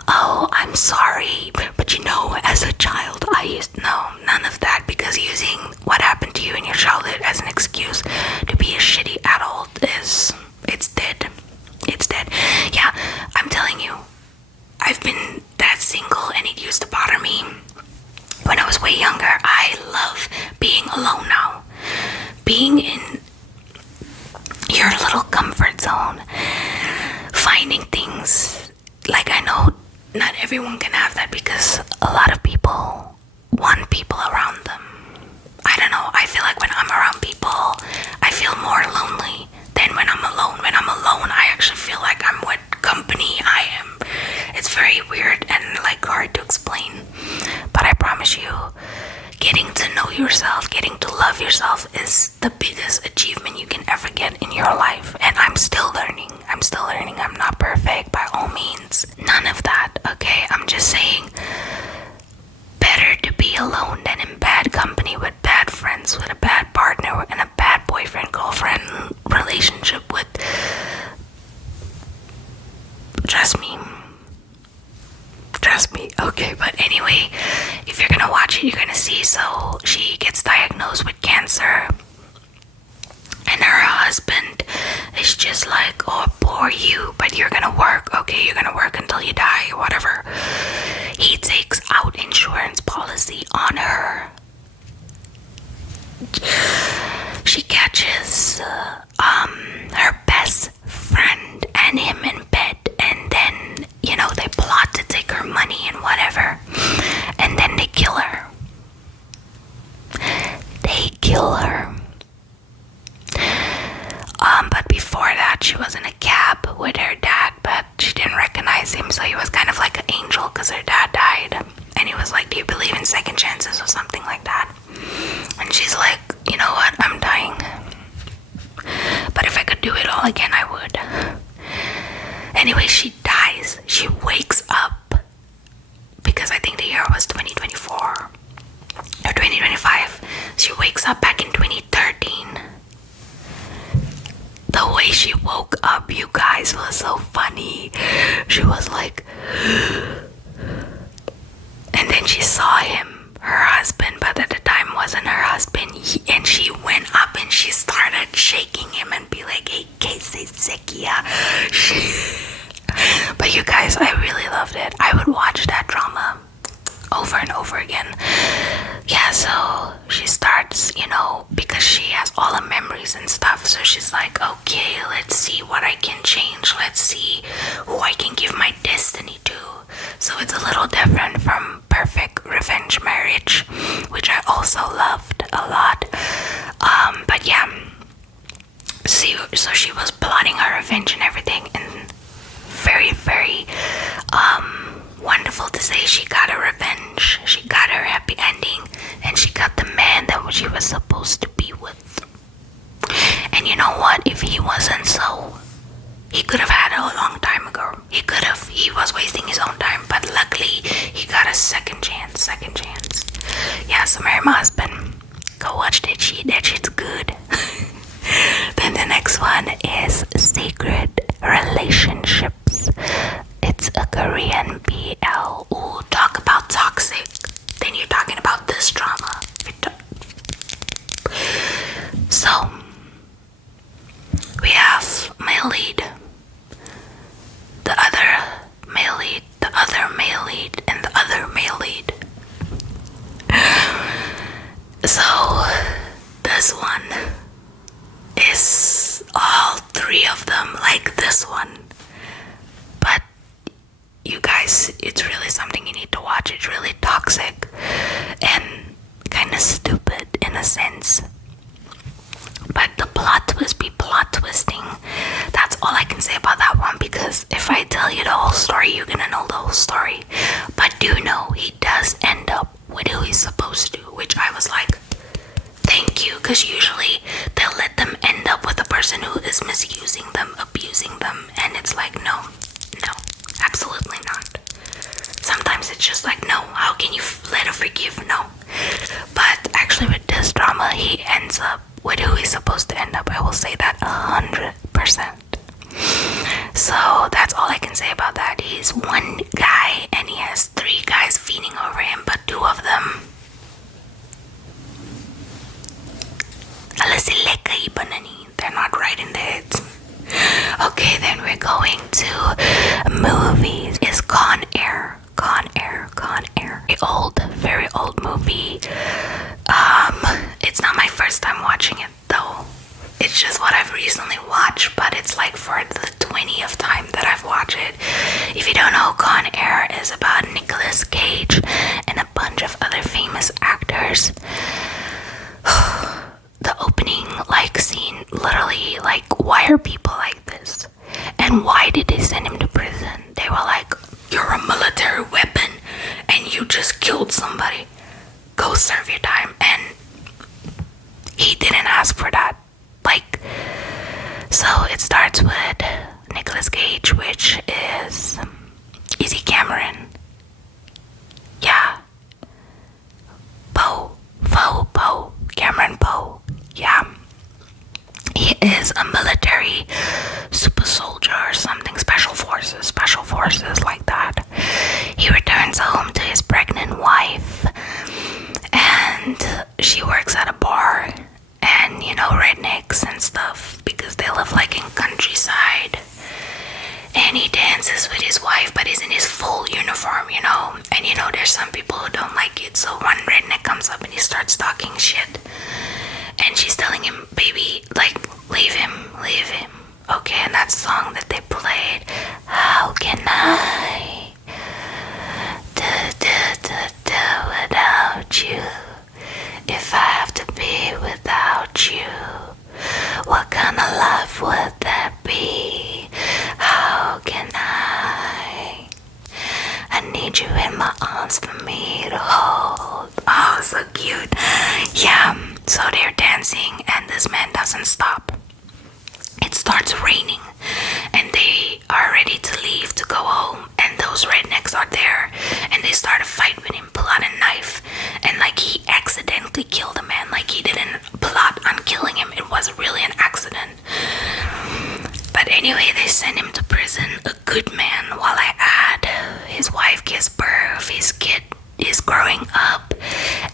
oh, I'm sorry, but you know, as a child none of that, because using what happened to you in your childhood as an excuse to be a shitty adult it's dead. Yeah, I'm telling you, I've been that single and it used to bother me when I was way younger. I love being alone now, being in your little comfort zone, finding things. Like, I know not everyone can have that because a lot of people want people around them. I don't know, I feel like when I'm around people I feel more lonely than when I'm alone. When I'm alone I actually feel like I'm with company. It's very weird and like hard to explain, but I promise you, getting to know yourself, getting to love yourself is the biggest achievement you can ever get in your life. And I'm still learning. I'm not perfect by all means, none of that, okay? I'm just saying, better to be alone than in bad company with bad friends, with a bad partner, and a bad boyfriend girlfriend relationship with, trust me, okay? But anyway, if you're gonna watch it, you're gonna see. So she gets diagnosed with cancer, and her husband is just like, oh, poor you, but you're gonna work, okay? You're gonna work until you die or whatever. He takes out insurance policy on her. She catches her best friend and him in bed, and then, you know, they plot to take her money and whatever, and then they kill her. But before that, she was in a cab with her dad, but she didn't recognize him, so he was kind of like an angel because her dad died. And he was like, do you believe in second chances or something like that? And she's like, you know what, I'm dying, but if I could do it all again, I would. Anyway, she dies. She wakes up, because I think the year was 2024 or 2025. She wakes up back in 2013. The way she woke up, you guys, was so funny. She was like, and then she saw him, her husband, but at the time wasn't her husband. And she went up and she started shaking him and be like, hey, Casey Sekia. But you guys, I really loved it. I would watch that drama over and over again. Yeah, so she starts, you know, because she has all the memories and stuff. So she's like, okay, let's see what I can change. Let's see who I can give my destiny to. So it's a little different from Perfect Revenge Marriage, which I also loved a lot. But yeah, see, so she was plotting her revenge and everything, and very, very wonderful to say she got her revenge. She got her happy ending, and she got the man that she was supposed to be with. And you know what? If he wasn't so, he could have had it a long time ago. He was wasting his own time, but luckily he got a second chance. Yeah, so marry my husband. Go watch that shit. That shit's good. Then the next one is Sacred Relationships. It's a Korean BL. Ooh, talk about toxic. Then you're talking about this drama. So we have male lead, the other male lead, the other male lead, and the other male lead. So this one is all three of them like this one. But you guys, it's really something you need to watch. It's really toxic and kind of stupid in a sense. But the plot twist be plot twisting. That's all I can say about that one, because if I tell you the whole story, you're gonna know the whole story. But do know he does end up with who he's supposed to, which I was like, thank you, because usually they'll let them end up with a person who is misusing them, abusing them, and it's like, no, absolutely not. Sometimes it's just like, no, how can you let her forgive? No. But actually with this drama, he ends up with who he's supposed to end up. I will say that 100%. So that's all I can say about that. He's one guy and he has three guys feeding over him, but two of them, they're not right in the heads. Okay, then we're going to movies. Is Con Air. Very old movie. It's not my first time watching it though. It's just what I've recently watched, but it's like for the 20th time that I've watched it. If you don't know, Con Air is about Nicolas Cage and a bunch of other famous actors. The opening scene, literally, why are people like this? And why did they send him to prison? They were like, you're a military weapon and you just killed somebody. Go serve your time. And he didn't ask for that. So it starts with Nicolas Cage, which is Easy Cameron. Yeah. Cameron Poe. Yeah. He is a military super soldier or something, special forces like that. He returns home to his pregnant wife, and she works at a bar, and rednecks and stuff, because they live in countryside. And he dances with his wife, but he's in his full uniform, and there's some people who don't like it. So one redneck comes up and he starts talking shit, and she's telling him, baby, leave him. Okay, and that song that they played, how can I do without you? If I have to be without you, what kind of life would that be? How can I need you in my arms for me to hold. Oh, so cute. Yeah, so they're dancing and this man doesn't stop. It starts raining and they are ready to leave to go home, and those rednecks are there and they start a fight with him, pull out a knife, and he accidentally killed a man. He didn't plot on killing him, it was really an accident. But anyway, they send him to prison, a good man, while I add his wife gives birth, his kid is growing up,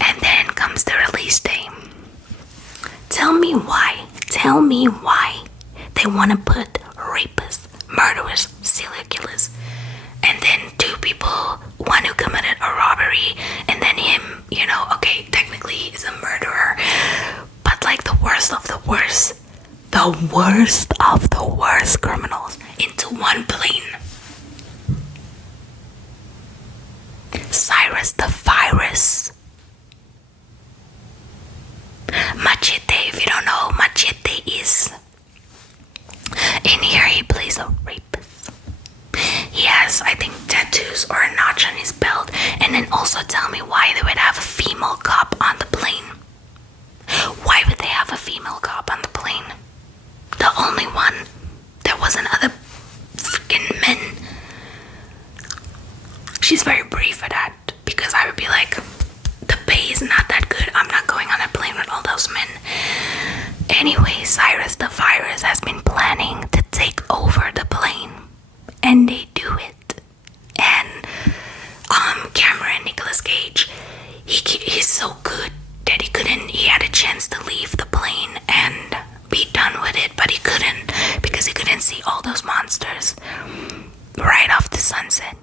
and then comes the release day. Tell me why they want to put rapists, murderers, serial killers the worst of the worst criminals into one plane. Cyrus the Virus. Machete, if you don't know, Machete is in here. He plays a rapist. He has, I think, tattoos or a notch on his belt. And then also tell me why they would have a female cop on the plane. Why would they have a female cop on the plane? The only one. There wasn't other freaking men. She's very brave for that, because I would be like, the pay is not that good. I'm not going on a plane with all those men. Anyway, Cyrus the Virus has been planning to take over the plane, and they do it. And Cameron, Nicolas Cage, he's so good that he had a chance to leave the plane and be done with it, but he couldn't, because he couldn't see all those monsters right off the sunset.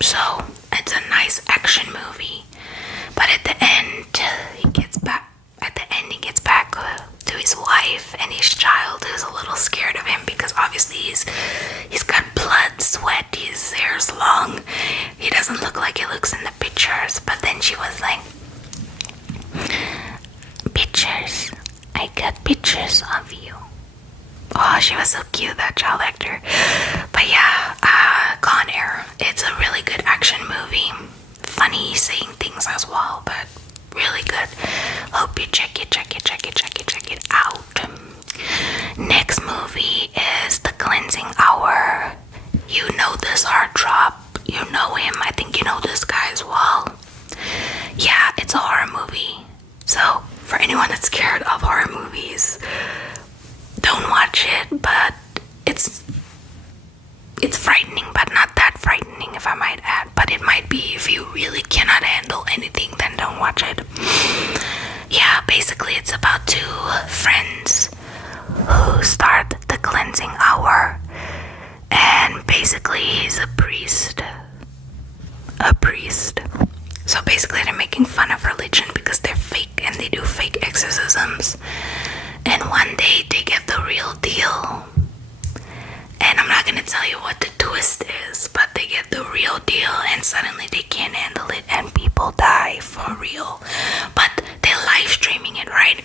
So it's a nice action movie, but at the end he gets back to his wife and his child, who's a little scared of him, because obviously he's got blood, sweat, his hair's long, he doesn't look like he looks in the pictures. But then she was like, pictures, I got pictures of you. Oh, she was so cute, that child actor. But yeah, Con Air, it's a really good action movie. Funny saying things as well, but really good. Hope you check it out. Next movie is The Cleansing Hour. You know this heartthrob. You know him. I think you know this guy as well. Yeah, it's a horror movie. So for anyone that's scared of horror movies, don't watch it. But it's frightening, but not that frightening, if I might add. But it might be. If you really cannot handle anything, then don't watch it. Yeah, basically it's about two friends who start the cleansing hour, and basically he's a priest. So basically they're making fun of religion because they're fake and they do fake exorcisms. And one day they get the real deal. And I'm not going to tell you what the twist is, but they get the real deal and suddenly they can't handle it and people die for real. But they're live streaming it, right?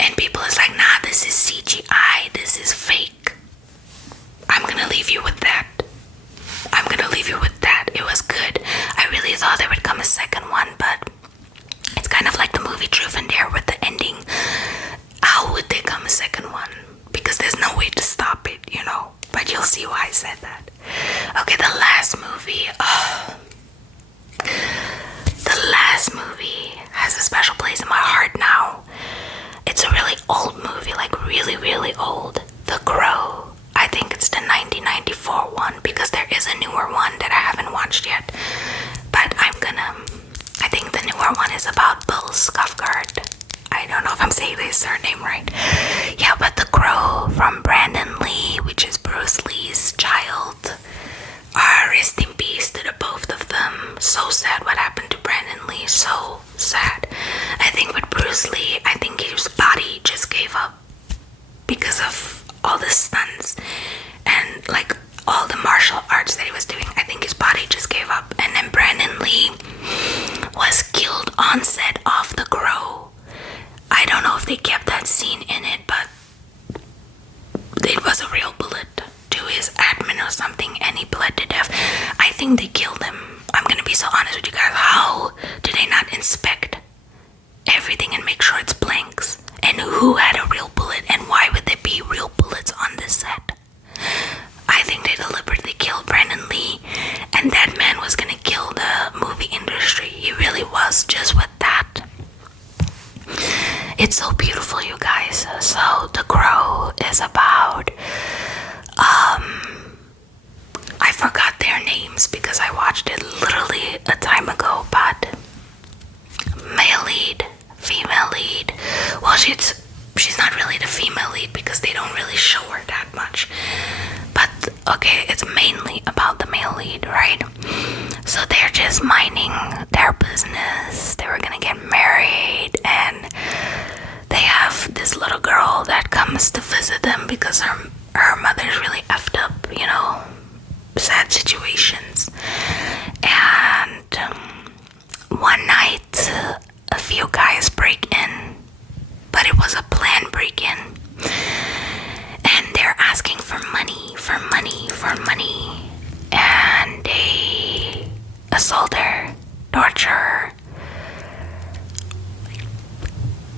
And people is like, nah, this is CGI, this is fake. I'm going to leave you with that. It was good. I really thought there would come a second one, but it's kind of like the movie Truth and Dare with the ending. How would there come a second one? Because there's no way to stop it, you know. But you'll see why I said that. Okay, the last movie. The last movie has a special place in my heart now. It's a really old movie, like really, really old. The Crow. I think it's the 1994 one, because there is a newer one that I haven't watched yet. But I think the newer one is about Bill Skarsgård. I don't know if I'm saying his surname right. Yeah, but The Crow from Brandon Lee, which is Bruce Lee's child. Rest in peace to the both of them. So sad what happened to Brandon Lee. So sad. I think with Bruce Lee, I think his body just gave up because of all the stunts and like all the martial arts that he was doing. I think his body just gave up. And then Brandon Lee was killed on set of The Crow. I don't know if they kept that scene in it, but it was a real bullet to his abdomen or something, and he bled to death. I think they killed him. I'm gonna be so honest with you guys. How do they not inspect everything and make sure it's blanks? And who had a real bullet, and why would there be real bullets on this set? I think they deliberately killed Brandon Lee, and that man was gonna kill the movie industry. He really was, just with that. It's so beautiful, you guys. So The Crow is about I forgot their names because I watched it literally a time ago, but male lead, female lead. Well, she's not really the female lead because they don't really show her that much. But okay, it's mainly about the male lead, right? So they're just minding their business. They were gonna get married, and they have this little girl because her mother's really effed up, you know, sad situations. And one night, a few guys break in, but it was a planned break-in, and they're asking for money, and they assault her, torture her,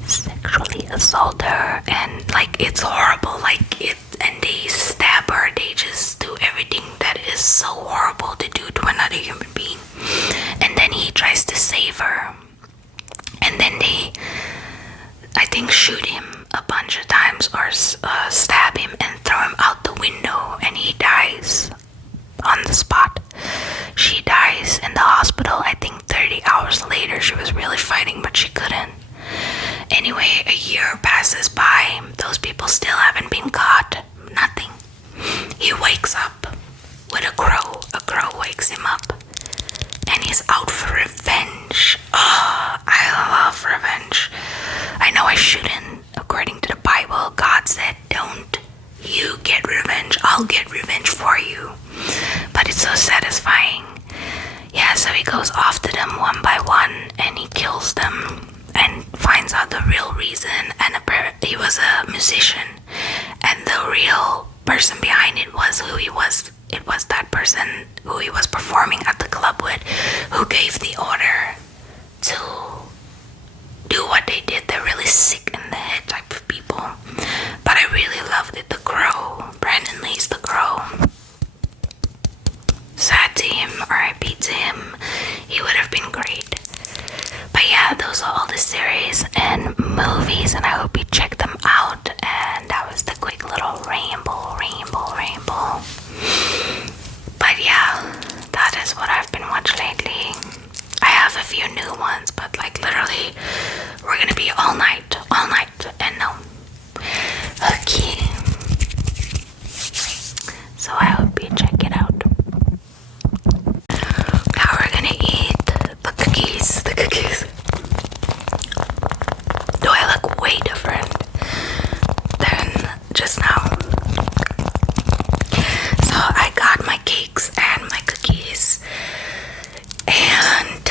sexually assault her, and like it's horrible, and they stab her. They just do everything that is so horrible to do to another human being. And then he tries to save her, and then they, I think, shoot him a bunch of times, or stab him and throw him out the window, and he dies on the spot. She dies in the hospital. I think 30 hours later. She was really fighting, but she couldn't. Anyway, a year passes by. Those people still haven't been caught. Nothing. He wakes up with a crow. A crow wakes him up, and he's out for revenge. Oh, I love revenge. I know I shouldn't. According to the Bible, God said, don't you get revenge, I'll get revenge for you. But it's so satisfying. Yeah, so he goes after them one by one, and he kills them and finds out the real reason. And he was a musician, and the real person behind it was who he was. It was that person who he was performing at the club with, who gave the order to do what they did. They're really sick in the head type of people. But I really loved it. The Crow. Brandon Lee's The Crow. Sad to him, R.I.P. to him. He would have been great. But yeah, those are all the series and movies, and I hope you check them out. And that was the quick little ramble. But yeah, that is what I've been watching lately. I have a few new ones, but like literally, we're gonna be all night, and no. Okay. So I hope you check it out. Now we're gonna eat the cookies. Do I look way different than just now? So I got my cakes and my cookies, and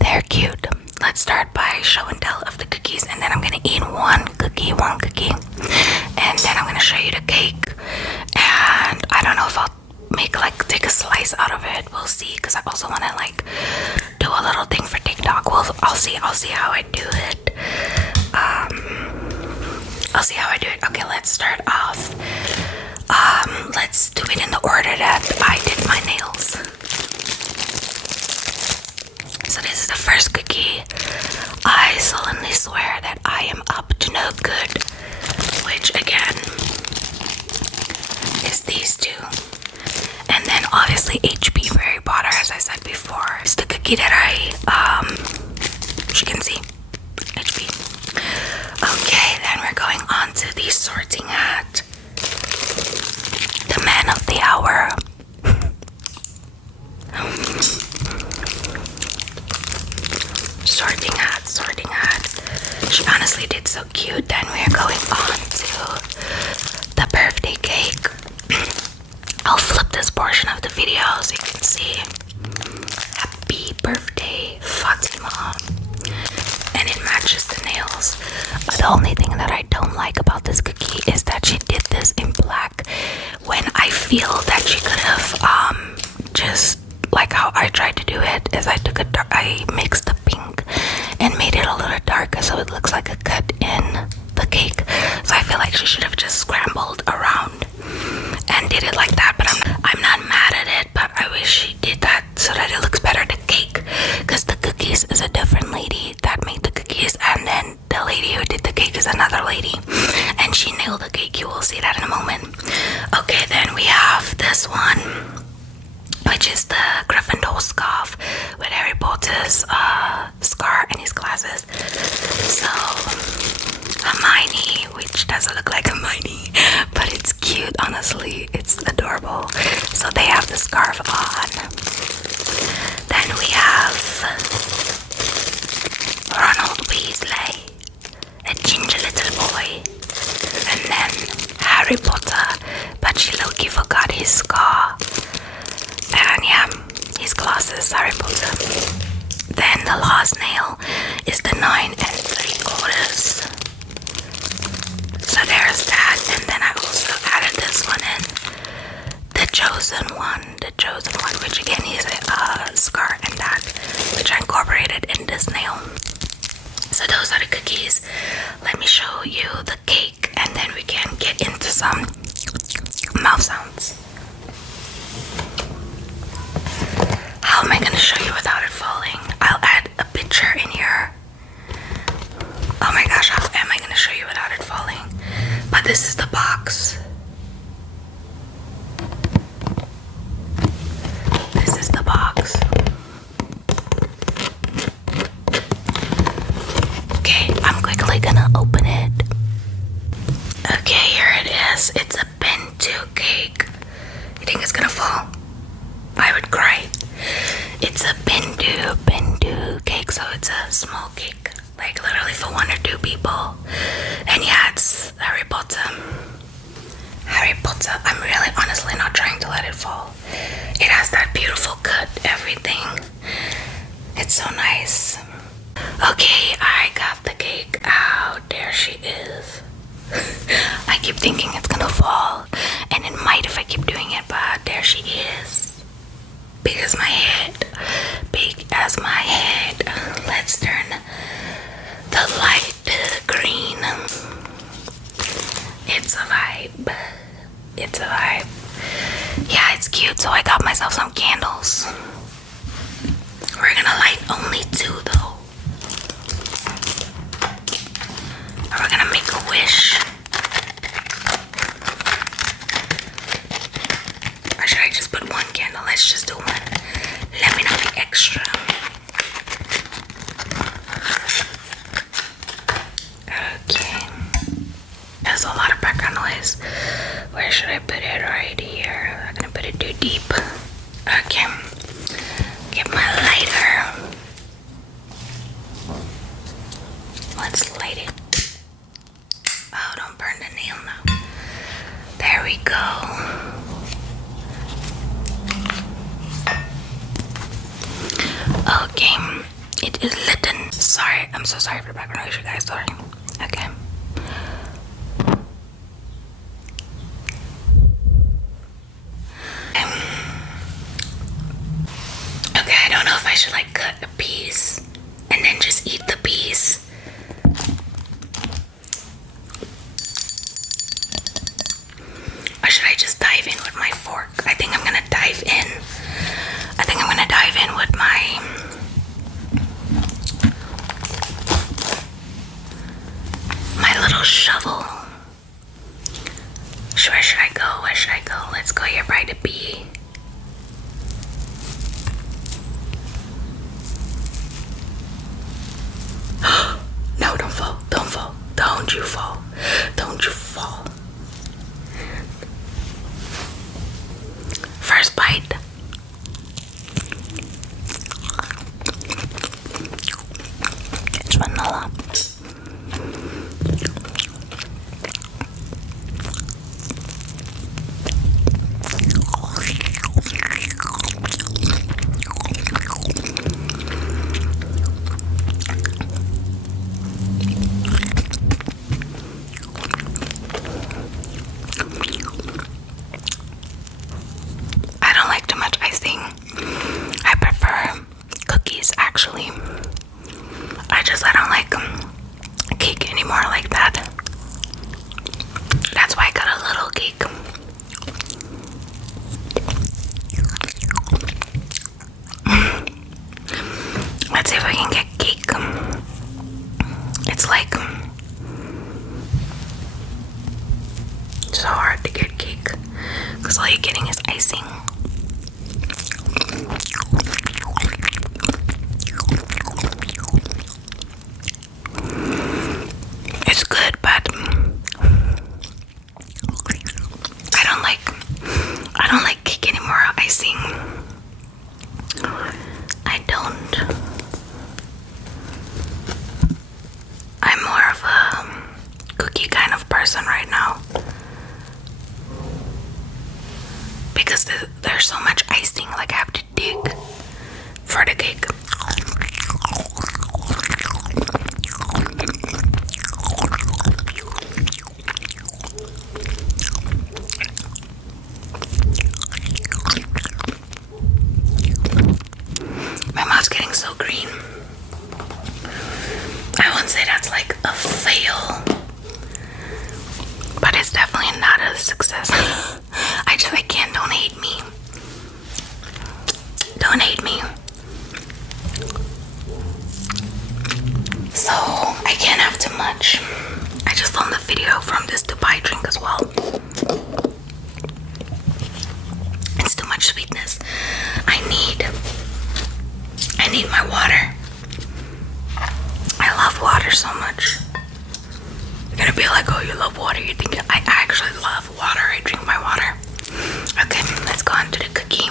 they're cute. Let's start by show and tell of the cookies, and then I'm gonna eat one cookie, and then I'm gonna show you the cake. And I don't know if I'll take a slice out of it. We'll see, because I also want to like do a little thing for TikTok. I'll see how I do it. I'll see how I do it. Okay, let's start off. Let's do it in the order that I did my nails. So this is the first cookie. I solemnly swear that I am up to no good, which again is these two. And then obviously HP for Harry Potter, as I said before, is the cookie that as you can see, HP. Okay, then we're going on to the sorting hat. The man of the hour. Sorting hat. She honestly did so cute. Then we're going on to the birthday cake. I'll flip this portion of the video so you can see. Happy birthday, Fatima. And it matches the nails. But the only thing that I don't like about this cookie is that she did this in black, when I feel that she could have just like how I tried to do it is I mixed the pink and made it a little darker so it looks like a cut in the cake. So I feel like she should have just scrambled around and did it like that. But I'm not mad at it, but I wish she did that so that it looks better. The cake, because the cookies is a different lady that made the cookies, and then the lady who did the cake is another lady, and she nailed the cake. You will see that in a moment. Okay, then we have this one, which is the Gryffindor scarf with Harry Potter's scar and his glasses. So Hermione, which doesn't look like Hermione, but it's cute, honestly, it's adorable. So they have the scarf on. Then we have Ronald Weasley, a ginger little boy, and then Harry Potter glosses, sorry Puta. Then the last nail is the 9 3/4. So there's that, and then I also added this one in, the chosen one, which again is a scar and that, which I incorporated in this nail. So those are the cookies. Let me show you the cake, and then we can get into some mouth sounds. How am I gonna show you without it falling? I'll add a picture in here. Oh my gosh, how am I gonna show you without it falling? But this is the box. This is the box. Okay, I'm quickly gonna open it. Okay, here it is. It's a bento cake. You think it's gonna fall? I would cry. It's a bento cake, so it's a small cake, like literally for 1 or 2 people. And yeah, it's Harry Potter. I'm really honestly not trying to let it fall. It has that beautiful cut, everything. It's so nice. Okay, I got the cake out. There she is. I keep thinking it's gonna fall, and it might if I keep doing it, but there she is. Big as my head. Let's turn the light green. It's a vibe. Yeah, it's cute. So I got myself some candles. We're gonna light only 2 though. And we're gonna make a wish. Or should I just put 1 candle? Let's just do 1. Let me not be extra. Okay. There's a lot of background noise. Where should I put it? Right here. I'm not gonna put it too deep. Okay. Get my lighter. Let's light it. Oh, don't burn the nail now. There we go. Okay, it is lit. Sorry, I'm so sorry for the background noise, you guys. Sorry. Okay. Okay, I don't know if I should like cut a piece and then just eat the piece. Or should I just dive in with my fork? I think I'm gonna dive in. With my little shovel. Where should I go? Let's go here by the bee. No, don't fall. Don't you fall. First bite. It's vanilla. I don't like too much icing. I prefer cookies actually. I don't like cake anymore like that. That's why I got a little cake. Let's see if I can get cake. It's like so hard to get cake because all you're getting is icing. It's good, but I don't like cake anymore. Icing. I don't. I'm more of a cookie kind of person right now because there's that's like a fail, but it's definitely not a success. I can't. Don't hate me. Don't hate me. So I can't have too much. I just filmed the video from this Dubai drink as well. It's too much sweetness. I need my water. I love water so much. You're gonna be like, oh, you love water. You think I actually love water. I drink my water. Okay, let's go on to the cookie.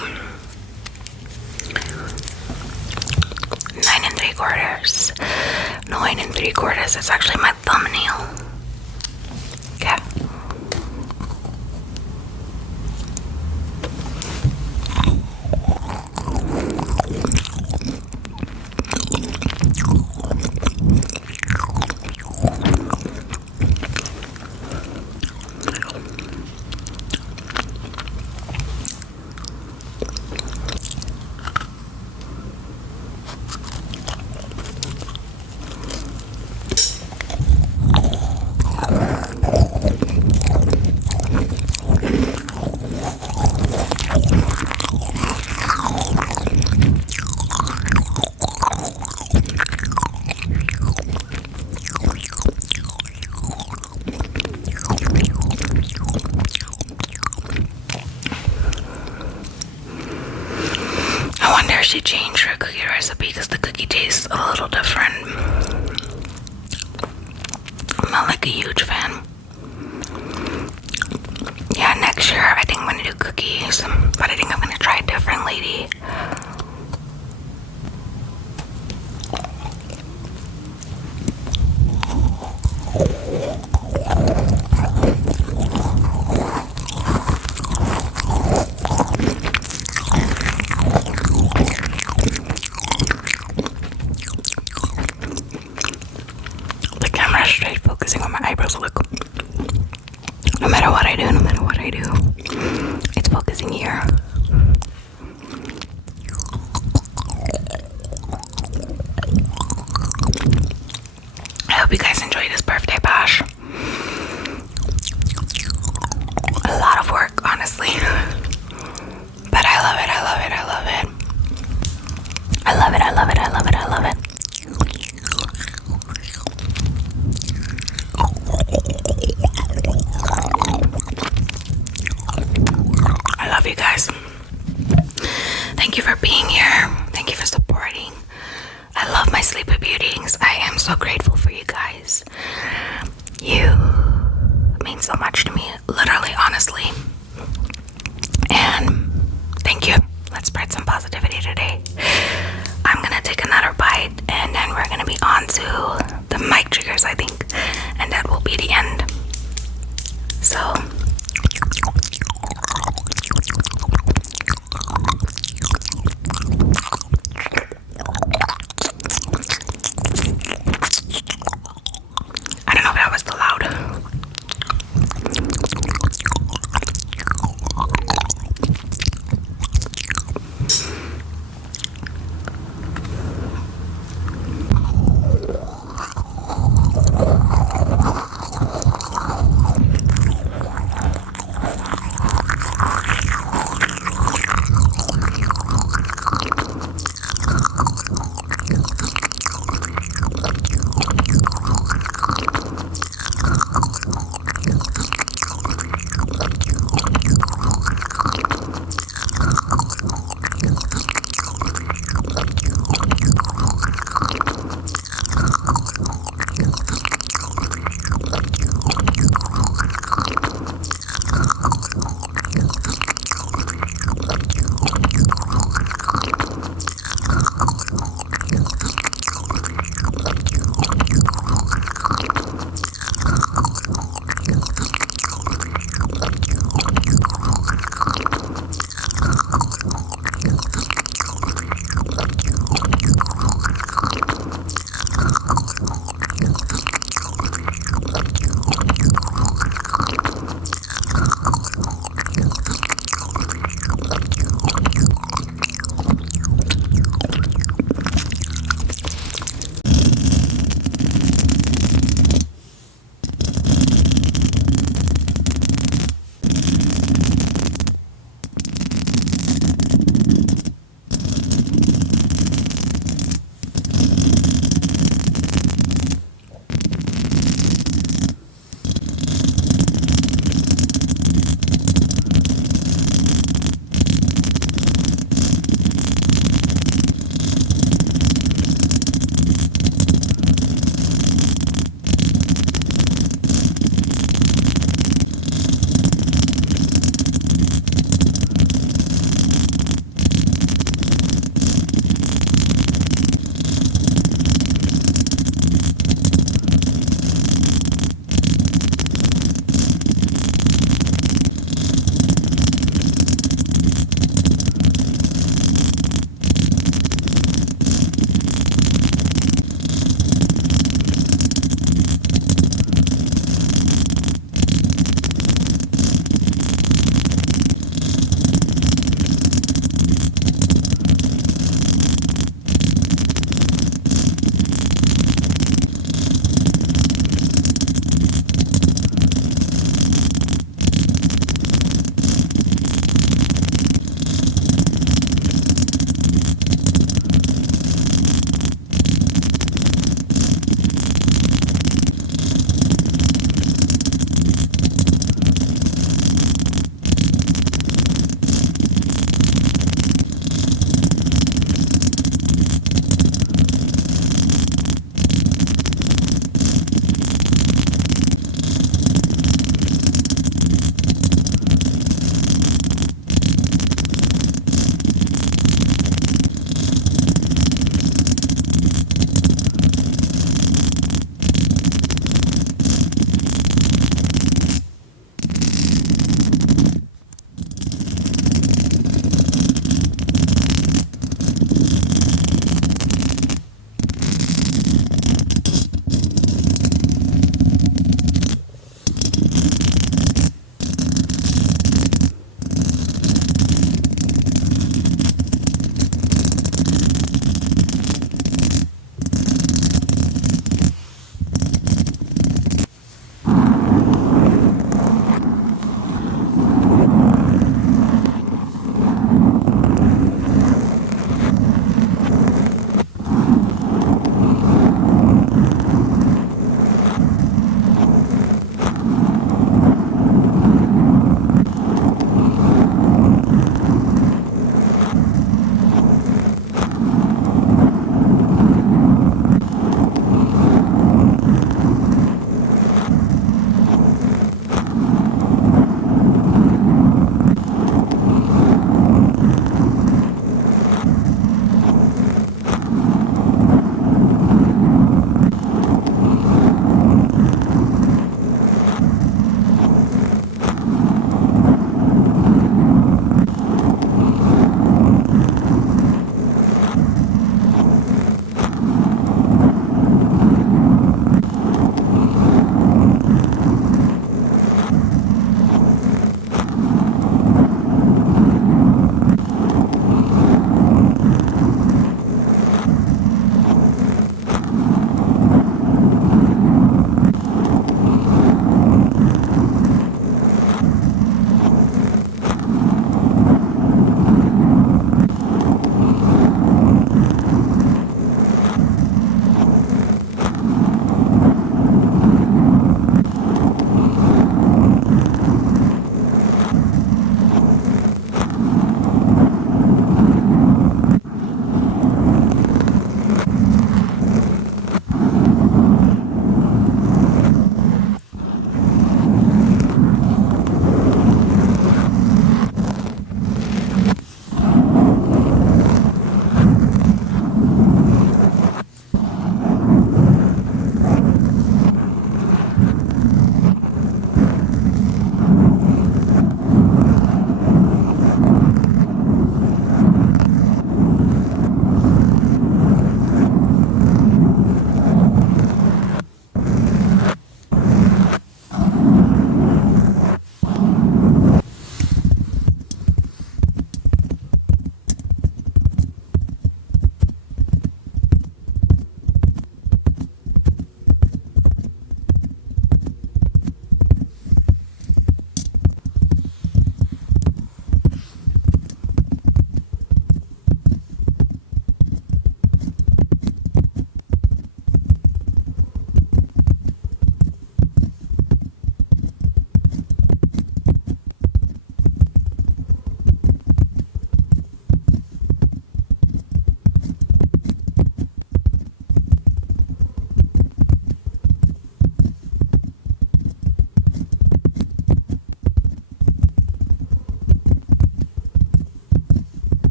9 3/4. 9 3/4. It's actually my thumbnail. Okay. She changed her cookie recipe because the cookie tastes a little different. I'm not like a huge fan. Yeah, next year I think I'm gonna do cookies, but I think I'm gonna try a different lady. Straight focusing on my eyebrows. Look, no matter what I do, it's focusing here. I hope you guys enjoyed this birthday bash. A lot of work, honestly, but I love it. I love it. I love it. I love it. I love it. I love it. I love it. I love you guys. Thank you for being here. Thank you for supporting.